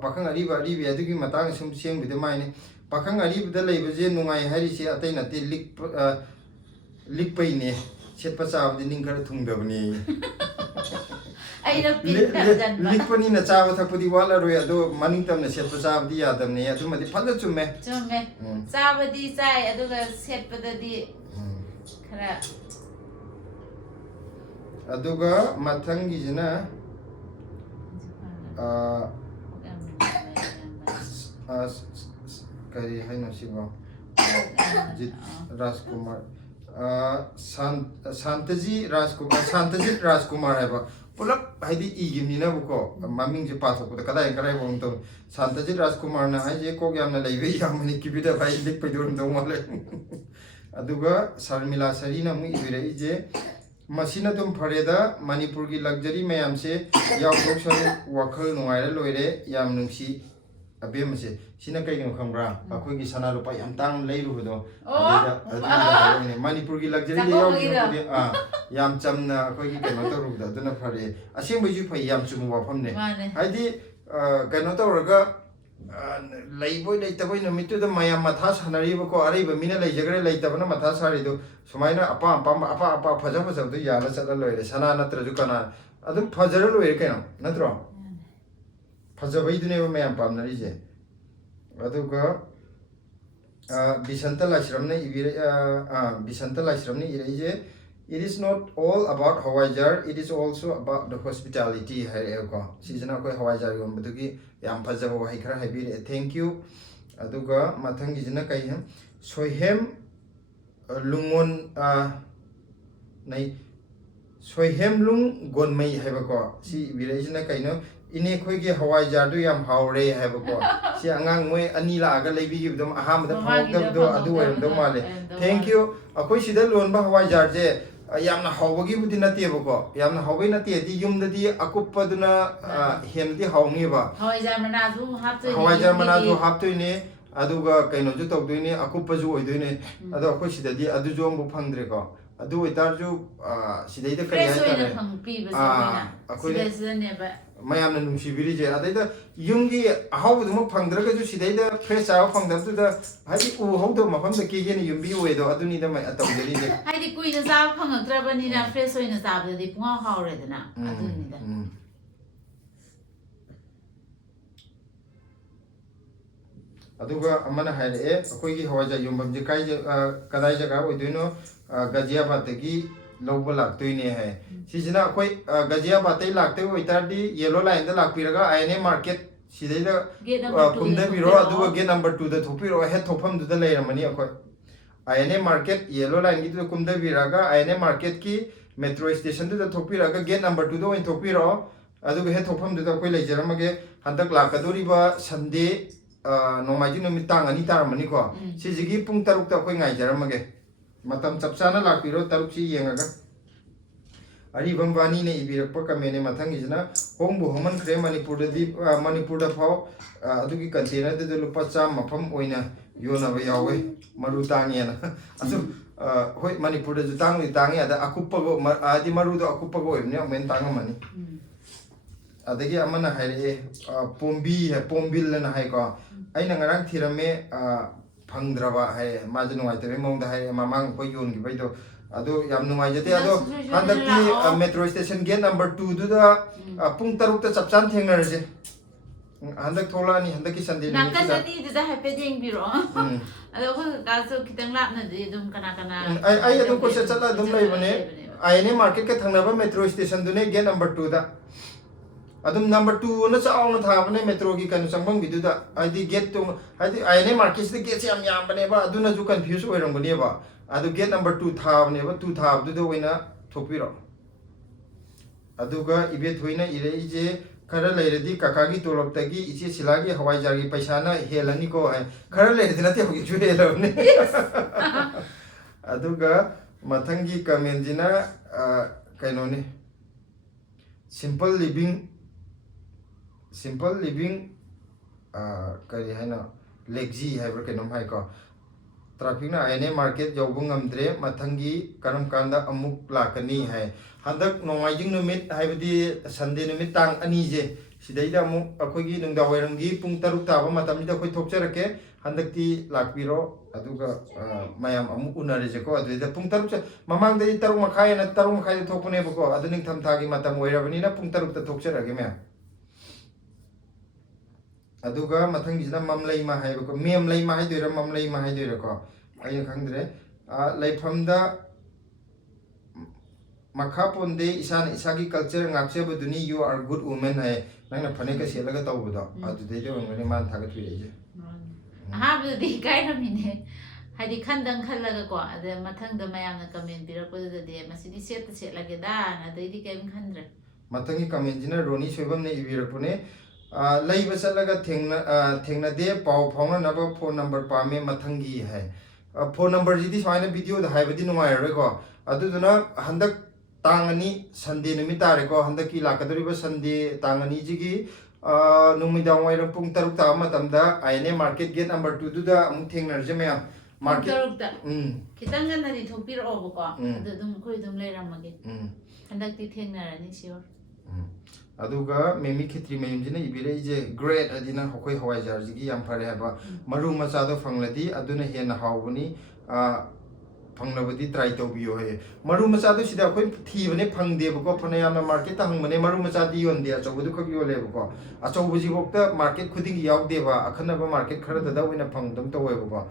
ꯄꯥꯈꯪ ꯑꯔꯤꯕ ꯑꯗꯨꯒꯤ ꯃꯇꯥꯡꯗ ꯁꯨꯝ ꯁꯦꯝꯕꯤꯗ ꯃꯥꯏꯅꯤ ꯄꯥꯈꯪ ꯑꯔꯤꯕꯗ ꯂꯩꯕꯁꯦ ꯅꯨꯡꯉꯥꯏ ꯍꯥꯏꯔꯤꯁꯦ ꯑꯇꯩ ꯅꯠꯇꯦ ꯂꯤꯛꯄꯩꯅꯦ ꯁꯦꯠꯄ ꯆꯥꯕꯗꯤ ꯅꯤꯡ ꯈꯔ ꯊꯨꯡꯗꯕꯅꯦ ꯑꯩꯅ ꯄꯤꯟ ꯊꯝꯖꯟꯕ ꯂꯤꯛꯄꯅꯤꯅ ꯆꯥꯕ ꯊꯛꯄꯗꯤ ꯋꯥꯠꯂꯔꯣꯏ ꯑꯗꯣ ꯃꯅꯤꯡ ꯇꯝꯅ ꯁꯦꯠꯄ ꯆꯥꯕꯗꯤ ꯌꯥꯗꯕꯅꯦ ꯑꯗꯨꯃꯗꯤ ꯐꯖ ꯆꯨꯝꯃꯦ ꯆꯨꯝꯃꯦ ꯆꯥꯕꯗꯤ ꯆꯥꯏ ꯑꯗꯨꯒ ꯁꯦꯠꯄꯗꯗꯤ ꯈꯔ ꯑꯗꯨꯒ ꯃꯊꯪꯒꯤꯁꯤꯅ ꯀꯔꯤ ꯍꯥꯏꯅꯣ ꯁꯤꯕꯣ ꯖꯤꯠ ꯔꯥꯖꯀꯨꯃꯥꯔ ꯁꯥꯟꯇꯖꯤꯠ ꯔꯥꯖꯀꯨꯃꯥꯔ ꯍꯥꯏꯕ ꯄꯨꯂꯞ ꯍꯥꯏꯗꯤ ꯏꯒꯤꯕꯅꯤꯅꯕꯀꯣ ꯃꯃꯤꯡꯁꯦ ꯄꯥꯊꯣꯛꯄꯗ ꯀꯗꯥꯏꯐꯥꯎ ꯇꯧ ꯁꯥꯟꯇꯖꯤꯠ ꯔꯥꯖꯀꯨꯃꯥꯔꯅ ꯍꯥꯏꯁꯦ ꯀꯣꯛ ꯌꯥꯝꯅ ꯂꯩꯕ ꯌꯥꯝꯕꯅꯤ ꯀꯤꯕꯤꯗꯕ ꯑꯩ ꯂꯤꯛꯄꯩꯗꯣꯔꯝꯗꯧ ꯃꯥꯜꯂꯦ ꯑꯗꯨꯒ ꯁꯔꯃꯤꯂꯥ ꯁꯔꯤꯅ ꯑꯃꯨꯛ ꯏꯕꯤꯔꯛꯏꯁꯦ ꯃꯁꯤꯅ ꯑꯗꯨꯝ ꯐꯔꯦꯗ ꯃꯅꯤꯄꯨꯔꯒꯤ ꯂꯛꯖꯔꯤ ꯃꯌꯥꯝꯁꯦ ꯌꯥꯎꯗꯧꯁꯔꯨ ꯋꯥꯈꯜ ꯅꯨꯡꯉꯥꯏꯔ ꯂꯣꯏꯔꯦ ꯌꯥꯝ ꯅꯨꯡꯁꯤ ꯑꯕꯦꯝꯃꯁꯦ ꯁꯤꯅ ꯀꯩꯒꯤꯅꯣ ꯈꯪꯕ꯭ꯔꯥ ꯑꯩꯈꯣꯏꯒꯤ ꯁꯅꯥ ꯂꯨꯄꯥ ꯌꯥꯝ ꯇꯥꯡꯅ ꯂꯩꯔꯨꯕꯗꯣ ꯑꯗꯨꯗ ꯃꯅꯤꯄꯨꯔꯒꯤ ꯂꯛꯖꯔꯤꯗ ꯌꯥꯎꯈꯤꯕꯗꯤ ꯌꯥꯝ ꯆꯝꯅ ꯑꯩꯈꯣꯏꯒꯤ ꯀꯩꯅꯣ ꯇꯧꯔꯨꯕꯗꯣ ꯑꯗꯨꯅ ꯐꯔꯦ ꯑꯁꯦꯡꯕꯩꯁꯨ ꯐꯩ ꯌꯥꯝ ꯆꯨꯝꯕ ꯋꯥꯐꯝꯅꯦ ꯍꯥꯏꯗꯤ ꯀꯩꯅꯣ ꯇꯧꯔꯒ ꯂꯩꯕꯣꯏ ꯂꯩꯇꯕꯣꯏ ꯅꯨꯃꯤꯠꯇꯨꯗ ꯃꯌꯥꯝ ꯃꯊꯥ ꯁꯥꯟꯅꯔꯤꯕꯀꯣ ꯑꯔꯩꯕ ꯃꯤꯅ ꯂꯩꯖꯈ꯭ꯔꯦ ꯂꯩꯇꯕꯅ ꯃꯊꯥ ꯁꯥꯔꯤꯗꯣ ꯁꯨꯃꯥꯏꯅ ꯑꯄꯥ ꯐꯖ ꯐꯖꯕꯗꯣ ꯌꯥꯜꯂ ꯆꯠꯂ ꯂꯣꯏꯔꯦ ꯁꯅꯥ ꯅꯠꯇ꯭ꯔꯁꯨ ꯀꯅꯥ ꯑꯗꯨꯝ ꯐꯖꯔ ꯂꯣꯏꯔꯦ ꯀꯩꯅꯣ ꯅꯠꯇ꯭ꯔꯣ ꯐꯖꯕꯩꯗꯨꯅꯦꯕ ꯃꯌꯥꯝ ꯄꯥꯝꯅꯔꯤꯁꯦ ꯑꯗꯨꯒ ꯕꯤꯁꯟꯇ ꯂꯥꯏꯁ꯭ꯔꯝꯅ ꯏꯔꯛꯏꯁꯦ it is not all about Hawaijar, it is also about the hospitality ꯍꯥꯏꯔꯛꯑꯦꯕꯀꯣ ꯁꯤꯁꯤꯅ ꯑꯩꯈꯣꯏ ꯍꯋꯥꯏꯖꯥꯔ ꯌꯣꯟꯕꯗꯨꯒꯤ ꯌꯥꯝ ꯐꯖꯕ ꯋꯥꯍꯩ ꯈꯔ ꯍꯥꯏꯕꯤꯔꯛꯑꯦ ꯊꯦꯡꯛ ꯌꯨ ꯑꯗꯨꯒ ꯃꯊꯪꯒꯤꯁꯤꯅ ꯀꯩ ꯁꯣꯏꯍꯦꯝ ꯂꯨꯡꯉꯣꯟ ꯁꯣꯏꯍꯦꯝꯂꯨꯡ ꯒꯣꯟꯃꯩ ꯍꯥꯏꯕꯀꯣ ꯁꯤ ꯏꯕꯤꯔꯛꯏꯁꯤꯅ ꯀꯩꯅꯣ ꯏꯅꯦ ꯑꯩꯈꯣꯏꯒꯤ ꯍꯋꯥꯏꯖꯥꯔꯗꯨ ꯌꯥꯝ ꯍꯥꯎꯔꯦ ꯍꯥꯏꯕꯀꯣ ꯁꯤ ꯑꯉꯥꯡ ꯃꯣꯏ 2 ꯂꯥꯛꯑꯒ ꯂꯩꯕꯤꯈꯤꯕꯗꯣ ꯑꯍꯥꯟꯕꯗ ꯐꯪꯍꯧꯗꯕꯗꯣ ꯑꯗꯨ ꯑꯣꯏꯔꯝꯗꯧ ꯃꯥꯜꯂꯦ ꯊꯦꯡꯛ ꯌꯨ ꯑꯩꯈꯣꯏ ꯁꯤꯗ ꯂꯣꯟꯕ ꯍꯋꯥꯏꯖꯥꯔꯁꯦ ꯌꯥꯝꯅ ꯍꯥꯎꯕꯒꯤꯕꯨꯗꯤ ꯅꯠꯇꯦꯕꯀꯣ ꯌꯥꯝꯅ ꯍꯥꯎꯕꯩ ꯅꯠꯇꯦꯗꯤ ꯌꯨꯝꯗꯗꯤ ꯑꯀꯨꯞꯄꯗꯨꯅ ꯍꯦꯟꯅꯗꯤ ꯍꯥꯎꯅꯤꯕ ꯍꯋꯥꯏꯖꯥꯔ ꯃꯅꯥꯁꯨ ꯍꯥꯞꯇꯣꯏꯅꯦ ꯑꯗꯨꯒ ꯀꯩꯅꯣꯁꯨ ꯇꯧꯗꯣꯏꯅꯦ ꯑꯀꯨꯞꯄꯁꯨ ꯑꯣꯏꯗꯣꯏꯅꯦ ꯑꯗꯣ ꯑꯩꯈꯣꯏ ꯁꯤꯗꯗꯤ ꯑꯗꯨꯁꯨ ꯑꯃꯨꯛ ꯐꯪꯗ꯭ꯔꯦꯀꯣ ꯑꯗꯨ ꯑꯣꯏꯇꯥꯔꯁꯨ ꯁꯤꯗꯩꯗ ꯀꯔꯤ ꯍꯥꯏꯇꯥꯔꯦ ꯑꯩꯈꯣꯏꯅ ꯃꯌꯥꯝꯅ ꯅꯨꯡꯁꯤꯕꯤꯔꯤꯁꯦ ꯑꯗꯩꯗ ꯌꯨꯝꯒꯤ ꯑꯍꯥꯎꯕꯗꯨꯃꯛ ꯐꯪꯗ꯭ꯔꯒꯁꯨ ꯁꯤꯗꯩꯗ ꯐ꯭ꯔꯦꯁ ꯆꯥꯕ ꯐꯪꯗꯕꯗꯨꯗ ꯍꯥꯏꯗꯤ ꯎꯍꯧꯗꯕ ꯃꯐꯝꯗ ꯀꯦꯒꯦꯅ ꯌꯨꯝꯕꯤ ꯑꯣꯏꯗꯣ ꯑꯗꯨꯅꯤꯗ ꯇꯧꯖꯔꯤꯁꯦ ꯍꯥꯏꯗꯤ ꯀꯨꯏꯅ ꯆꯥꯕ ꯐꯪꯉꯛꯇ꯭ꯔꯕꯅꯤꯅ ꯐ꯭ꯔꯦꯁ ꯑꯣꯏꯅ ꯆꯥꯕꯗꯗꯤ ꯄꯨꯡꯍꯥꯎ ꯍꯥꯎꯔꯦꯗꯅ ꯑꯗꯨꯅꯤꯗ ꯑꯗꯨꯒ ꯑꯃꯅ ꯍꯥꯏꯔꯛꯑꯦ ꯑꯩꯈꯣꯏꯒꯤ ꯍꯋꯥꯏꯖꯥꯔ ꯌꯣꯟꯐꯝꯁꯦ ꯀꯗꯥꯏ ꯖꯒꯥ ꯑꯣꯏꯗꯣꯏꯅꯣ ꯒꯥꯖꯤꯌꯥꯕꯥꯗꯇꯒꯤ ꯂꯧꯕ ꯂꯥꯛꯇꯣꯏꯅꯦ ꯍꯥꯏ ꯁꯤꯁꯤꯅ ꯑꯩꯈꯣꯏ ꯒꯥꯖꯤꯌꯥꯕꯥꯗꯇꯩ ꯂꯥꯛꯇꯣꯏ ꯑꯣꯏꯇꯥꯔꯗꯤ ꯌꯦꯜꯂꯣ ꯂꯥꯏꯟꯗ ꯂꯥꯛꯄꯤꯔꯒ INA ꯃꯥꯔꯀꯦꯠ ꯁꯤꯗꯩꯗ ꯀꯨꯝꯊꯕꯤꯔꯣ ꯑꯗꯨꯒ ꯒꯦꯠ ꯅꯝꯕꯔ 2ꯗ ꯊꯣꯛꯄꯤꯔꯛꯑꯣ ꯍꯦꯛ ꯊꯣꯛꯐꯝꯗꯨꯗ ꯂꯩꯔꯝꯃꯅꯤ ꯑꯩꯈꯣꯏ INA ꯃꯥꯔꯀꯦꯠ ꯌꯦꯜꯂꯣ ꯂꯥꯏꯟꯒꯤꯗꯨꯗ ꯀꯨꯝꯊꯕꯤꯔꯒ INA ꯃꯥꯔꯀꯦꯠꯀꯤ ꯃꯦꯇ꯭ꯔꯣ ꯁ꯭ꯇꯦꯁꯟꯗꯨꯗ ꯊꯣꯛꯄꯤꯔꯒ ꯒꯦꯠ ꯅꯝꯕꯔ 2ꯗ ꯑꯣꯏꯅ ꯊꯣꯛꯄꯤꯔꯛꯑꯣ ꯑꯗꯨꯒ ꯍꯦꯛ ꯊꯣꯛꯐꯝꯗꯨꯗ ꯑꯩꯈꯣꯏ ꯂꯩꯖꯔꯝꯃꯒꯦ ꯍꯟꯗꯛ ꯂꯥꯛꯀꯗꯧꯔꯤꯕ ꯁꯟꯗꯦ ꯅꯣꯡꯃꯥꯏꯖꯤꯡ ꯅꯨꯃꯤꯠ ꯇꯥꯡ 2 ꯇꯥꯔꯝꯃꯅꯤꯀꯣ ꯁꯤꯁꯤꯒꯤ ꯄꯨꯡ 3ꯗ ꯑꯩꯈꯣꯏ ꯉꯥꯏꯖꯔꯝꯃꯒꯦ ꯃꯇꯝ ꯆꯞ ꯆꯥꯅ ꯂꯥꯛꯄꯤꯔꯣ 3ꯁꯤ ꯌꯦꯡꯉꯒ ꯑꯔꯤꯕꯝ ꯕꯥꯅꯤꯅ ꯏꯕꯤꯔꯛꯄ ꯀꯃꯦꯟꯅꯦ ꯃꯊꯪꯒꯤꯁꯤना ꯍꯣꯡꯕꯨ ꯍꯣꯡꯃꯟꯈ꯭ꯔꯦ ꯃꯅꯤꯄꯨꯔꯗ ꯐꯥꯎ ꯑꯗꯨꯒꯤ ꯀꯟꯇꯦꯅꯔꯗꯨꯗ ꯂꯨꯄꯥ 100 ꯃꯐꯝ ꯑꯣꯏꯅ ꯌꯣꯟꯅꯕ ꯌꯥꯎꯋꯦ ꯃꯔꯨ ꯇꯥꯡꯉꯦꯅ ꯑꯗꯨ ꯍꯣꯏ ꯃꯅꯤꯄꯨꯔꯗꯁꯨ ꯇꯥꯡꯕꯨꯗꯤ ꯇꯥꯡꯉꯦ ꯑꯗ ꯑꯀꯨꯞꯄꯒ ꯍꯥꯏꯗꯤ ꯃꯔꯨꯗꯣ ꯑꯀꯨꯞꯄꯒ ꯑꯣꯏꯕꯅꯤꯅ ꯑꯃꯨꯛ ꯇꯥꯡꯉꯝꯃꯅꯤ ꯑꯗꯒꯤ ꯑꯃꯅ ꯍꯥꯏꯔꯛꯑꯦ ꯄꯣꯝꯕꯤꯜꯅ ꯍꯥꯏꯀꯣ ꯑꯩꯅ ꯉꯔꯥꯡ ꯊꯤꯔꯝꯃꯦ ꯐꯪꯗ꯭ꯔꯕ ꯍꯥꯏ ꯃꯥꯁꯦ ꯅꯨꯡꯉꯥꯏꯇꯕꯩ ꯃꯑꯣꯡꯗ ꯍꯥꯏꯔꯛꯑꯦ ꯃꯃꯥꯡ ꯑꯩꯈꯣꯏ ꯌꯣꯟꯈꯤꯕꯩꯗꯣ ꯑꯗꯣ ꯌꯥꯝ ꯅꯨꯡꯉꯥꯏꯖꯗꯦ ꯑꯗꯣ ꯍꯟꯗꯛꯇꯤ metro station gate number 2 ꯄꯨꯡ 3ꯗ ꯆꯞ ꯆꯥꯅ ꯊꯦꯡꯅꯔꯁꯦ ꯍꯟꯗꯛ ꯊꯣꯛꯂꯛꯑꯅꯤ ꯍꯟꯗꯛꯀꯤ ꯁꯟꯗꯦ ꯅꯥꯀꯟ ꯑꯅꯤꯗꯨꯗ ꯍꯥꯏꯐꯦꯠ ꯌꯦꯡꯕꯤꯔꯛꯑꯣ ꯑꯗꯣ ꯑꯩꯈꯣꯏ ꯀꯀꯥꯁꯨ ꯈꯤꯇꯪ ꯂꯥꯞꯅꯗꯤ ꯑꯗꯨꯝ ꯀꯅꯥ ꯑꯩ ꯑꯗꯨꯝ ꯀꯣꯏꯆꯠ ꯆꯠꯂ ꯑꯗꯨꯝ ꯂꯩꯕꯅꯦ INA ꯃꯥꯔꯀꯦꯠꯀ ꯊꯪꯅꯕ ꯃꯦꯇ꯭ꯔꯣ ꯁ꯭ꯇꯦꯁꯟꯗꯨꯅꯦ ꯒꯦꯠ ꯅꯝꯕꯔ 2ꯗ ꯑꯗꯨꯝ ꯅꯝꯕꯔ 2 ꯅ ꯆꯥꯎꯅ ꯊꯥꯕꯅꯦ ꯃꯦꯇ꯭ꯔꯣꯒꯤ ꯀꯩꯅꯣ ꯆꯪꯐꯝꯒꯤꯗꯨꯗ ꯍꯥꯏꯗꯤ ꯒꯦꯠꯇꯨ ꯍꯥꯏꯗꯤ INA ꯃꯥꯔꯀꯦꯠꯁꯤꯗ ꯒꯦꯠꯁꯦ ꯌꯥꯝ ꯌꯥꯝꯕꯅꯦꯕ ꯑꯗꯨꯅꯁꯨ ꯀꯟꯐ꯭ꯌꯨꯁ ꯑꯣꯏꯔꯝꯒꯅꯦꯕ ꯑꯗꯨ gate number 2 ꯊꯥꯕꯅꯦꯕ 2 ꯊꯥꯕꯗꯨꯗ ꯑꯣꯏꯅ ꯊꯣꯛꯄꯤꯔꯣ ꯑꯗꯨꯒ ꯏꯕꯦꯊꯣꯏꯅ ꯏꯔꯛꯏꯁꯦ ꯈꯔ ꯂꯩꯔꯗꯤ ꯀꯀꯥꯒꯤ ꯇꯣꯂꯣꯞꯇꯒꯤ ꯏꯆꯦ ꯁꯤꯂꯥꯒꯤ ꯍꯋꯥꯏꯖꯥꯔꯒꯤ ꯄꯩꯁꯥꯅ ꯍꯦꯜꯂꯅꯤꯀꯣ ꯍꯥꯏ ꯈꯔ ꯂꯩꯔꯗꯤ ꯅꯠꯇꯦ ꯍꯧꯖꯤꯛꯁꯨ ꯍꯦꯜꯂꯕꯅꯤ ꯑꯗꯨꯒ ꯃꯊꯪꯒꯤ ꯀꯃꯦꯟꯁꯤꯅ ꯀꯩꯅꯣꯅꯤ simple living kari haina legzi haibra kenom hai ko traffic na aine market yaubu ngamdre mathangi karam kanda amuk lakani hai handak nomaijing numit haibadi sunday numit tang ani je sidaida amuk akoigi nungda hoirangi pung taruk taba matamida koi thokjarake handakti lakpiro aduga mayam amuk unare je ko aduida pung taruk mamang dai taruk makhai na taruk makhai thokpune bako aduning tham thagi matam oirabani na pung taruk ta thokjarage me aduga mathangisina mamlai ma haibako memlai ma haidoira mamlai ma haidoira ko aina khangdre laifamda makha ponde isana isagi culture ngakse buduni you are good woman hai nangna phane ka selaga tawbuda adudai de ngani man thagat pireje ha budi kai ramine hadi khandang khallaga ko ade mathangda mayamna comment pirakpadu de masidi set lage da na dei kai khandre mathangi comment jina roni soibam ne ibirakpune ꯂꯩꯕ ꯆꯠꯂꯒ ꯊꯦꯡꯅꯗꯦ ꯄꯥꯎ ꯐꯥꯎꯅꯅꯕ ꯐꯣꯟ ꯅꯝꯕꯔ ꯄꯥꯝꯃꯦ ꯃꯊꯪꯒꯤ ꯍꯥꯏ ꯐꯣꯟ ꯅꯝꯕꯔꯁꯤꯗꯤ ꯁꯨꯃꯥꯏꯅ ꯚꯤꯗꯤꯑꯣꯗ ꯍꯥꯏꯕꯗꯤ ꯅꯨꯡꯉꯥꯏꯔꯔꯣꯏꯀꯣ ꯑꯗꯨꯗꯨꯅ ꯍꯟꯗꯛ ꯇꯥꯡ 2 ꯁꯟꯗꯦ ꯅꯨꯃꯤꯠ ꯇꯥꯔꯦꯀꯣ ꯍꯟꯗꯛꯀꯤ ꯂꯥꯛꯀꯗꯧꯔꯤꯕ ꯁꯟꯗꯦ ꯇꯥꯡ 2ꯁꯤꯒꯤ ꯅꯨꯃꯤꯗꯥꯡ ꯋꯥꯏꯔꯝ ꯄꯨꯡ 6 ꯇꯥꯕ ꯃꯇꯝꯗ INA market gate number 2 duda ꯑꯃꯨꯛ ꯊꯦꯡꯅꯔꯁꯦ ꯃꯌꯥꯝ market khitang ngannadi thokpirobako adu dum khoi dum leiramage handakti thengnarani sure aduga memi khitri mayumjina ibire je great adina hokoi hawaijar jigi yam phare haba maru macha do fangladi aduna hena hawbuni fanglabadi try to biyo he maru macha do sida khoi thibane phangde bako phana yamna market ta hangmane maru macha di yonde achobudu khak yole bako achobuji bokta market khuding yawde ba akhanaba market khara da oina phangdam to we bako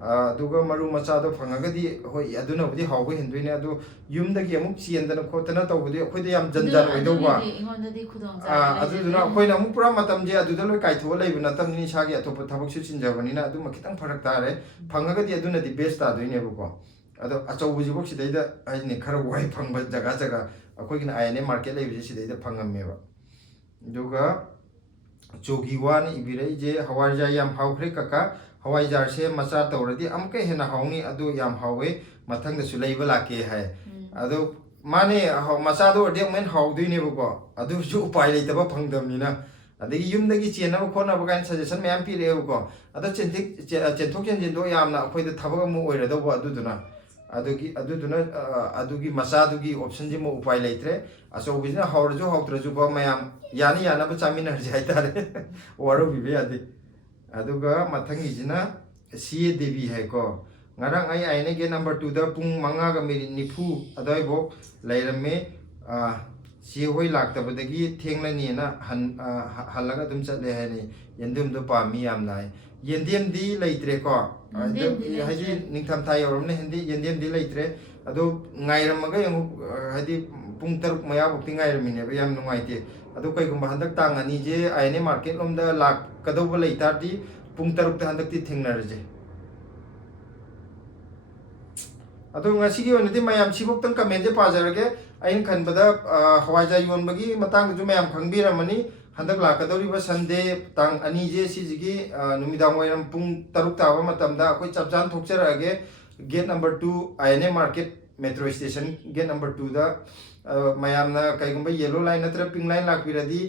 aduga maru macha do phangagadi hoi aduna budi hawgo hinduine adu yumdagi amuk chiendana khotana tawbudi khoide yam janjan oidoba ingondadi khudong aduna khoina amuk pura matam je aduda loi kaitho leibu natam ni sagi atop thabak su chinjabani na adu makitang pharak tare phangagadi aduna di best ta doine buko ado achaubuji bok sidaida aini khara wai phangba jaga jaga akhoi gina INA market leibu sidaida phangammeba duga chogi wan ibirei je hawarja yam hawkhre kaka Hawaijar se macha tawradi amka hena hawni adu yam hawe mathangda su leiba lake hai adu mane macha do de men hawdui ne bako adu su upai leitaba phangdamni na adagi yumdagi chena ba khona ba gan suggestion mayam pi re bako adu chenthok chen do yamna akhoi da thabak mu oirado ba adugi macha dugi option ji mu upai leitre aso bizna hawrju hawtraju ba mayam yani yana ba chamina jai tare waro bibe adi aduga mathangi jina CA Devi hai ko ngarang ai INA gate number 2 da pung manga ga meri nifu adai bok lairame si hoi laktabadagi thenglani na halaga dum chatle hai ni yendum do pami yam lai yendem di leitre ko haji ningtham thai yoromne hindi yendem di leitre ado ngairamaga yang hadi pung taruk maya bok tingairamine ba yam nungaite adu kai gumba handak tang ani je INA market lomda lak kadauba leitardi pung taruk ta handakti thengnarje adu ngasigi onadi mayam sibok tang comment je pajarage ain khanbada hawaijar yonbagi matang ju mayam khangbiramani handak lakadori ba sunday tang ani je sijigi numidang wairam pung taruk taba matamda akoi chapjan thokjarage gate number 2 INA market metro station gate number 2 da mayamna kaigumba yellow line natra pink line lakpiradi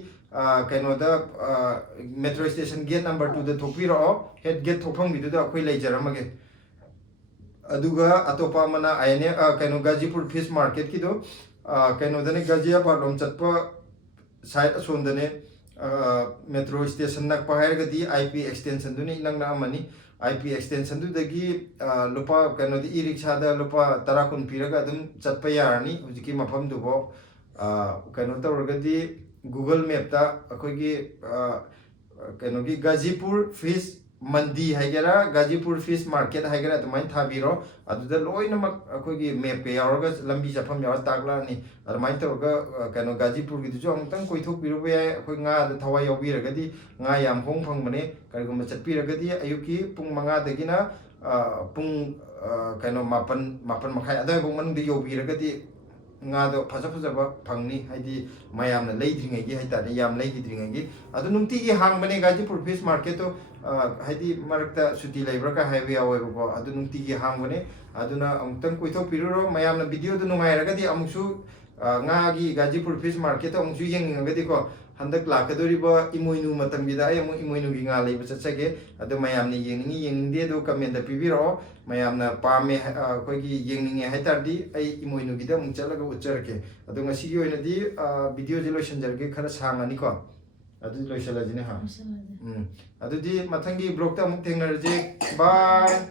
kainoda metro station gate number 2 da thokpiro head gate thokphang bidu da akhoi leijaramage aduga atopa mana INA kaino Gazipur fish market ki do kaino dane gazia palom chatpa side asondane metro station nak pahairgadi IP extension duni nangna amani IP extension dagi lupa kaino di e-rickshaw da lupa 10 kun piraga adum chatpa yarani hujiki mafam du bo kaino tawrgadi Google Map ta akoigi kaino gi Gazipur fish mandi haigera Gazipur fish market haigera adumai thabiro aduda loina mak akoigi map pe yaroga lambi chafam yar takla ni adumai tawga kaino Gazipur gi ju amtang koithok biru be akoi nga da thawai yobiragadi nga yam hong phang bane kaigum chatpiragadi ayuki pung 5 dagina ꯄꯨꯡ ꯀꯩꯅꯣ ꯃꯥꯄꯟ ꯃꯈꯥꯏ ꯑꯗꯨꯋꯥꯏꯐꯥꯎ ꯃꯅꯨꯡꯗ ꯌꯧꯕꯤꯔꯒꯗꯤ ꯉꯥꯗꯣ ꯐꯖꯕ ꯐꯪꯅꯤ ꯍꯥꯏꯗꯤ ꯃꯌꯥꯝꯅ ꯂꯩꯗ꯭ꯔꯤꯉꯩꯒꯤ ꯍꯥꯏꯇꯥꯔꯦ ꯌꯥꯝ ꯂꯩꯈꯤꯗ꯭ꯔꯤꯉꯩꯒꯤ ꯑꯗꯨ ꯅꯨꯡꯇꯤꯒꯤ ꯍꯥꯡꯕꯅꯦ ꯒꯥꯖꯤꯄꯨꯔ ꯐꯤꯁ ꯃꯥꯔꯀꯦꯠꯇꯣ ꯍꯥꯏꯗꯤ ꯃꯔꯛꯇ ꯁꯨꯇꯤ ꯂꯩꯕ꯭ꯔꯥꯒ ꯍꯥꯏꯕ ꯌꯥꯎꯋꯦꯕꯀꯣ ꯑꯗꯨ ꯅꯨꯡꯇꯤꯒꯤ ꯍꯥꯡꯕꯅꯦ ꯑꯗꯨꯅ ꯑꯃꯨꯛꯇꯪ ꯀꯣꯏꯊꯣꯛꯄꯤꯔꯨꯔꯣ ꯃꯌꯥꯝꯅ ꯚꯤꯗꯤꯑꯣꯗꯣ ꯅꯨꯡꯉꯥꯏꯔꯒꯗꯤ ꯑꯃꯨꯛꯁꯨ ꯉꯥꯒꯤ ꯒꯥꯖꯤꯄꯨꯔ ꯐꯤꯁ ꯃꯥꯔꯀꯦꯠꯇꯣ ꯑꯃꯨꯛꯁꯨ ꯌꯦꯡꯅꯤꯡꯉꯒꯗꯤꯀꯣ ꯍꯟꯗꯛ ꯂꯥꯛꯀꯗꯧꯔꯤꯕ ꯏꯃꯣꯏꯅꯨ ꯃꯇꯝꯒꯤꯗ ꯑꯩ ꯑꯃꯨꯛ ꯏꯃꯣꯏꯅꯨꯒꯤ ꯉꯥ ꯂꯩꯕ ꯆꯠꯆꯒꯦ ꯑꯗꯣ ꯃꯌꯥꯝꯅ ꯌꯦꯡꯅꯤꯡꯉꯤ ꯌꯦꯡꯅꯤꯡꯗꯦ ꯑꯗꯣ ꯀꯃꯦꯟꯇ ꯄꯤꯕꯤꯔꯛꯑꯣ ꯃꯌꯥꯝꯅ ꯄꯥꯝꯃꯦ ꯑꯩꯈꯣꯏꯒꯤ ꯌꯦꯡꯅꯤꯡꯉꯦ ꯍꯥꯏꯇꯥꯔꯗꯤ ꯑꯩ ꯏꯃꯣꯏꯅꯨꯒꯤꯗ ꯑꯃꯨꯛ ꯆꯠꯂꯒ ꯎꯠꯆꯔꯛꯀꯦ ꯑꯗꯣ ꯉꯁꯤꯒꯤ ꯑꯣꯏꯅꯗꯤ ꯚꯤꯗꯤꯑꯣꯁꯦ ꯂꯣꯏꯁꯤꯟꯖꯔꯒꯦ ꯈꯔ ꯁꯥꯡꯉꯅꯤꯀꯣ ꯑꯗꯨꯗꯤ ꯂꯣꯏꯁꯤꯜꯂꯁꯤꯅꯦ ꯑꯗꯨꯗꯤ ꯃꯊꯪꯒꯤ ꯕ꯭ꯂꯣꯛꯇ ꯑꯃꯨꯛ ꯊꯦꯡꯅꯔꯁꯦ ꯕꯥꯏ